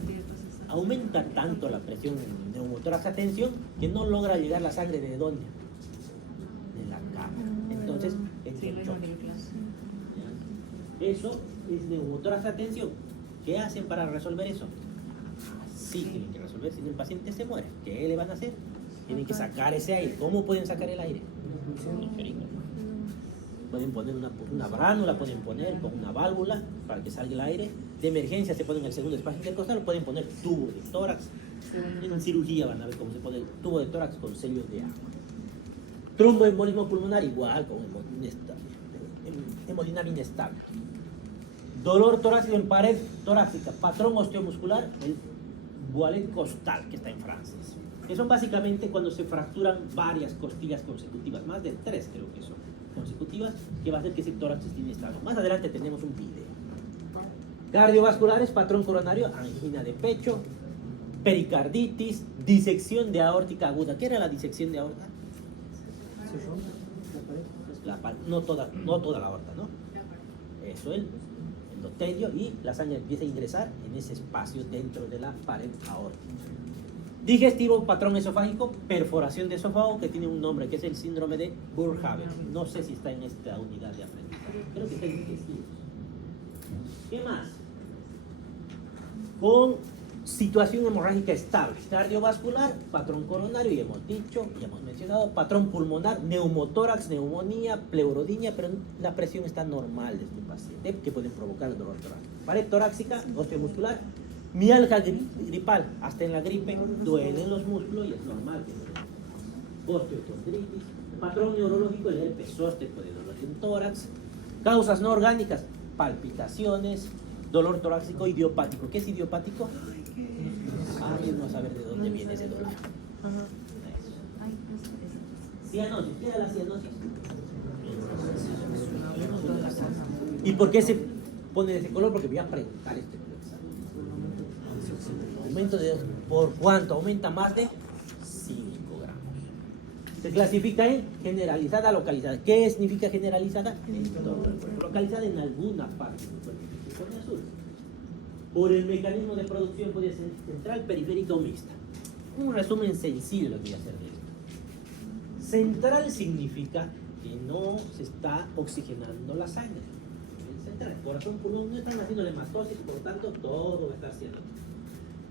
Aumenta tanto la presión en el neumotórax, atención, que no logra llegar la sangre de dónde? De la cámara. Entonces, entra el choque. Eso es neumotórax, atención. ¿Qué hacen para resolver eso? Sí, tienen que resolver. Si no, el paciente se muere. ¿Qué le van a hacer? Tienen que sacar ese aire. ¿Cómo pueden sacar el aire? Pueden poner una bránula, pueden poner con una válvula para que salga el aire. De emergencia se pone en el segundo espacio intercostal, o pueden poner tubo de tórax. En cirugía van a ver cómo se pone el tubo de tórax con sellos de agua. Tromboembolismo pulmonar, igual, con hemodinámica inestable. Dolor torácico en pared torácica, patrón osteomuscular, el Boilet costal, que está en francés. Que son básicamente cuando se fracturan varias costillas consecutivas, más de 3 creo que son consecutivas, que va a hacer que ese tórax esté inestable. Más adelante tenemos un video. Cardiovasculares, patrón coronario, angina de pecho, pericarditis, disección de aórtica aguda. ¿Qué era la disección de aorta? No toda la aorta, ¿no? Eso, el endotelio, y la sangre empieza a ingresar en ese espacio dentro de la pared aórtica. Digestivo, patrón esofágico, perforación de esófago, que tiene un nombre, que es el síndrome de Burghaber. No sé si está en esta unidad de aprendizaje. Creo que está en digestivos. ¿Qué más? Con situación hemorrágica estable, cardiovascular, patrón coronario, y hemos dicho, ya hemos mencionado, patrón pulmonar, neumotórax, neumonía, pleurodinia, pero la presión está normal de este paciente, que pueden provocar el dolor torácico. Pared torácica, osteomuscular, mialgia gripal, hasta en la gripe duelen los músculos y es normal que duelen. Osteocondritis, patrón neurológico, el herpes zóster puede doler en tórax. Causas no orgánicas, palpitaciones, dolor torácico, idiopático. ¿Qué es idiopático? No saber de dónde viene ese dolor. Cianosis, ¿qué era la cianosis? ¿Y por qué se pone de ese color? Porque voy a preguntar este color. Aumento de, ¿por cuánto? Aumenta más de 5 gramos. Se clasifica en generalizada, localizada. ¿Qué significa generalizada? En todo el cuerpo. Localizada en alguna parte del cuerpo. Se pone azul. Por el mecanismo de producción puede ser central, periférica o mixta. Un resumen sencillo lo que voy a hacer de esto. Central significa que no se está oxigenando la sangre. Central, corazón, pulmón, no están haciendo hematosis, por lo tanto todo va a estar haciendo.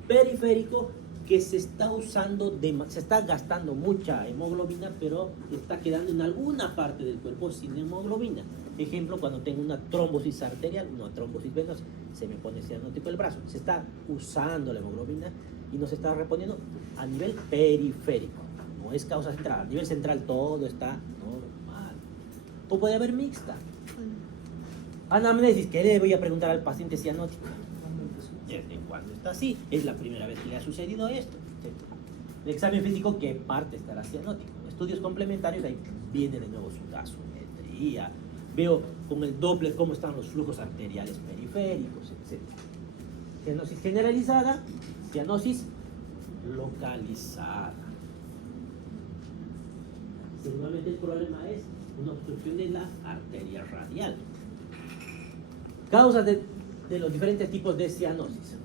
Periférico, que se está usando, se está gastando mucha hemoglobina, pero está quedando en alguna parte del cuerpo sin hemoglobina. Ejemplo, cuando tengo una trombosis arterial, una trombosis venosa, se me pone cianótico el brazo. Se está usando la hemoglobina y no se está reponiendo a nivel periférico. No es causa central. A nivel central todo está normal. O puede haber mixta. Anamnesis, ¿qué le voy a preguntar al paciente cianótico? ¿Desde cuándo está así? ¿Es la primera vez que le ha sucedido esto? El examen físico, ¿qué parte estará cianótico? Estudios complementarios, ahí viene de nuevo su gasometría. Veo con el Doppler cómo están los flujos arteriales periféricos, etc. Cianosis generalizada, cianosis localizada. Seguramente el problema es una obstrucción de la arteria radial. Causas de los diferentes tipos de cianosis.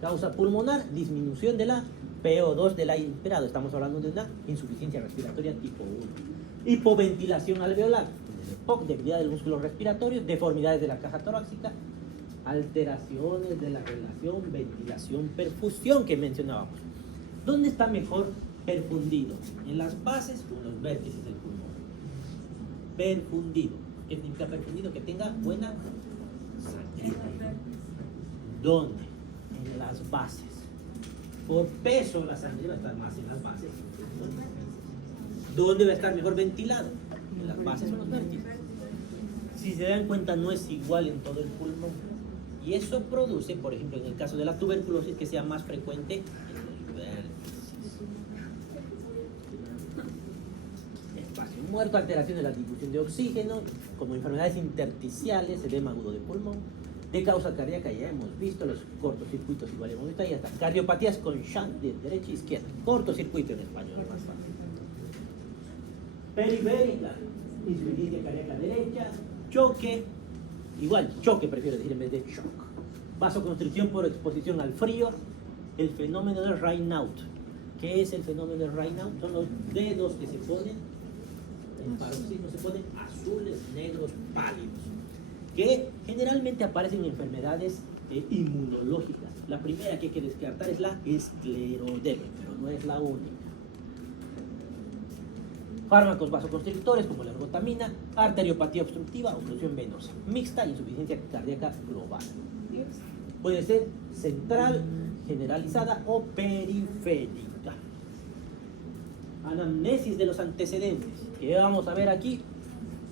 Causa pulmonar, disminución de la PO2 del aire inspirado. Estamos hablando de una insuficiencia respiratoria tipo 1. Hipoventilación alveolar, EPOC, debilidad del músculo respiratorio, deformidades de la caja torácica, alteraciones de la relación ventilación-perfusión que mencionábamos. ¿Dónde está mejor perfundido? ¿En las bases o en los vértices del pulmón? Perfundido. ¿Qué significa perfundido? Que tenga buena sangre. ¿Dónde? En las bases. Por peso la sangre va a estar más en las bases. ¿Dónde va a estar mejor ventilado? ¿En las bases o en los vértices? Si se dan cuenta, no es igual en todo el pulmón. Y eso produce, por ejemplo, en el caso de la tuberculosis, que sea más frecuente en los vértices. Espacio muerto, alteración de la difusión de oxígeno, como enfermedades intersticiales, edema agudo de pulmón. De causa cardíaca ya hemos visto los cortocircuitos, igual hemos visto, ahí está. Cardiopatías con shunt de derecha e izquierda. Cortocircuito en español, más fácil. Periférica, insuficiencia cardíaca derecha, choque, igual, choque prefiero decir en vez de shock. Vasoconstricción por exposición al frío, el fenómeno de Raynaud. ¿Qué es el fenómeno de Raynaud? Son los dedos que se ponen, en paroxismo se ponen azules, negros, pálidos, que generalmente aparecen en enfermedades inmunológicas. La primera que hay que descartar es la esclerodermia, pero no es la única. Fármacos vasoconstrictores como la ergotamina, arteriopatía obstructiva, obstrucción venosa mixta y insuficiencia cardíaca global. Puede ser central, generalizada o periférica. Anamnesis de los antecedentes. ¿Qué vamos a ver aquí?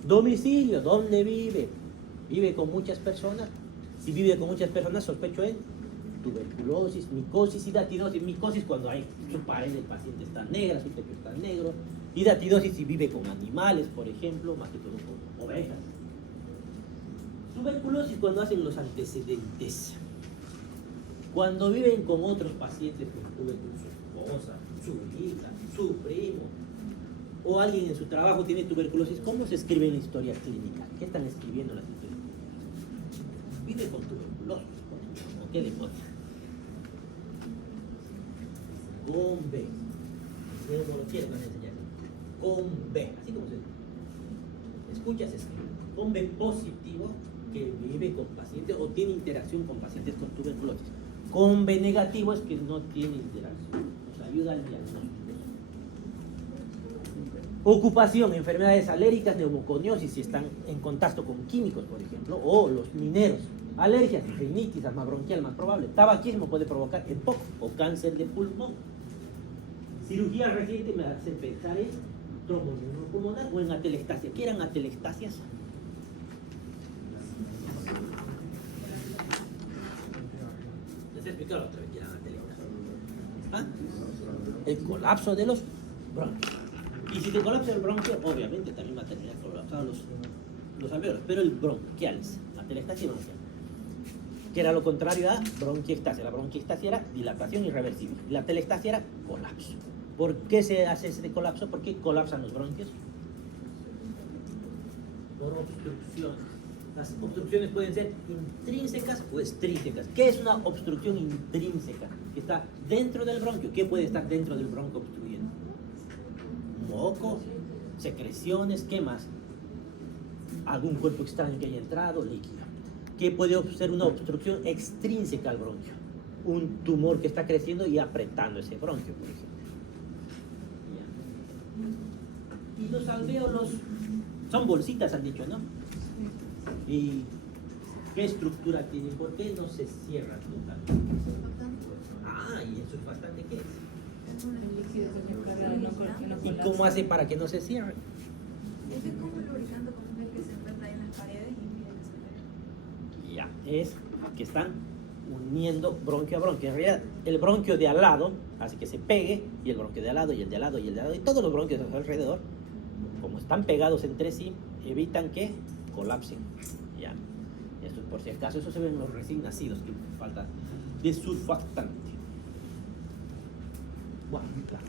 Domicilio, ¿dónde vive? ¿Vive con muchas personas? Si vive con muchas personas, sospecho en tuberculosis, micosis, hidatidosis. Micosis cuando hay su pared del paciente está negra, su techo está negro. Hidatidosis si vive con animales, por ejemplo, más que todo con ovejas. Tuberculosis cuando hacen los antecedentes. Cuando viven con otros pacientes que viven con su esposa, su hija, su primo, o alguien en su trabajo tiene tuberculosis, ¿cómo se escribe en la historia clínica? ¿Qué están escribiendo las historias clínicas? Vive con tuberculosis, ¿o qué le ponen? Con B. No lo quiero enseñar. Con B, así como se escucha, se escribe. Con B positivo, que vive con pacientes o tiene interacción con pacientes con tuberculosis. Con B negativo es que no tiene interacción. Nos ayuda al diagnóstico. Ocupación, enfermedades alérgicas, neumoconiosis, si están en contacto con químicos, por ejemplo, o los mineros. Alergias, rinitis, asma bronquial, más probable. Tabaquismo puede provocar EPOC o cáncer de pulmón. Cirugía reciente me hace pensar en tromboembolismo pulmonar o en atelectasia. ¿Qué eran atelectasias? Les he explicado otra vez que eran atelectasias. ¿Ah? El colapso de los bronquios. Y si te colapsa el bronquio, obviamente también va a terminar colapsados los alveolos. Pero el bronquialis, atelectasia y bronquial, que era lo contrario a bronquiectasia. La bronquiectasia era dilatación irreversible. La atelectasia era colapso. ¿Por qué se hace ese colapso? ¿Por qué colapsan los bronquios? Por obstrucciones. Las obstrucciones pueden ser intrínsecas o extrínsecas. ¿Qué es una obstrucción intrínseca? Que está dentro del bronquio. ¿Qué puede estar dentro del bronquio obstruyendo? Moco, secreciones, ¿qué más? Algún cuerpo extraño que haya entrado, líquido. ¿Qué puede ser una obstrucción extrínseca al bronquio? Un tumor que está creciendo y apretando ese bronquio, por ejemplo. Y los alvéolos son bolsitas, han dicho, ¿no? ¿Y qué estructura tienen? ¿Por qué no se cierran totalmente? Ah, y el surfactante, ¿qué es? El líquido que no ¿Y cómo hace para que no se cierren? Es como el lubricante con que se encuentra en las paredes y impide que se peguen. Ya, es que están uniendo bronquio a bronquio. En realidad, el bronquio de al lado hace que se pegue, y el bronquio de al lado, y el de al lado, y el de al lado, y todos los bronquios a su alrededor, como están pegados entre sí, evitan que colapsen. Ya, esto es por si acaso, eso se ve en los recién nacidos, que falta de surfactante. Bueno, claro.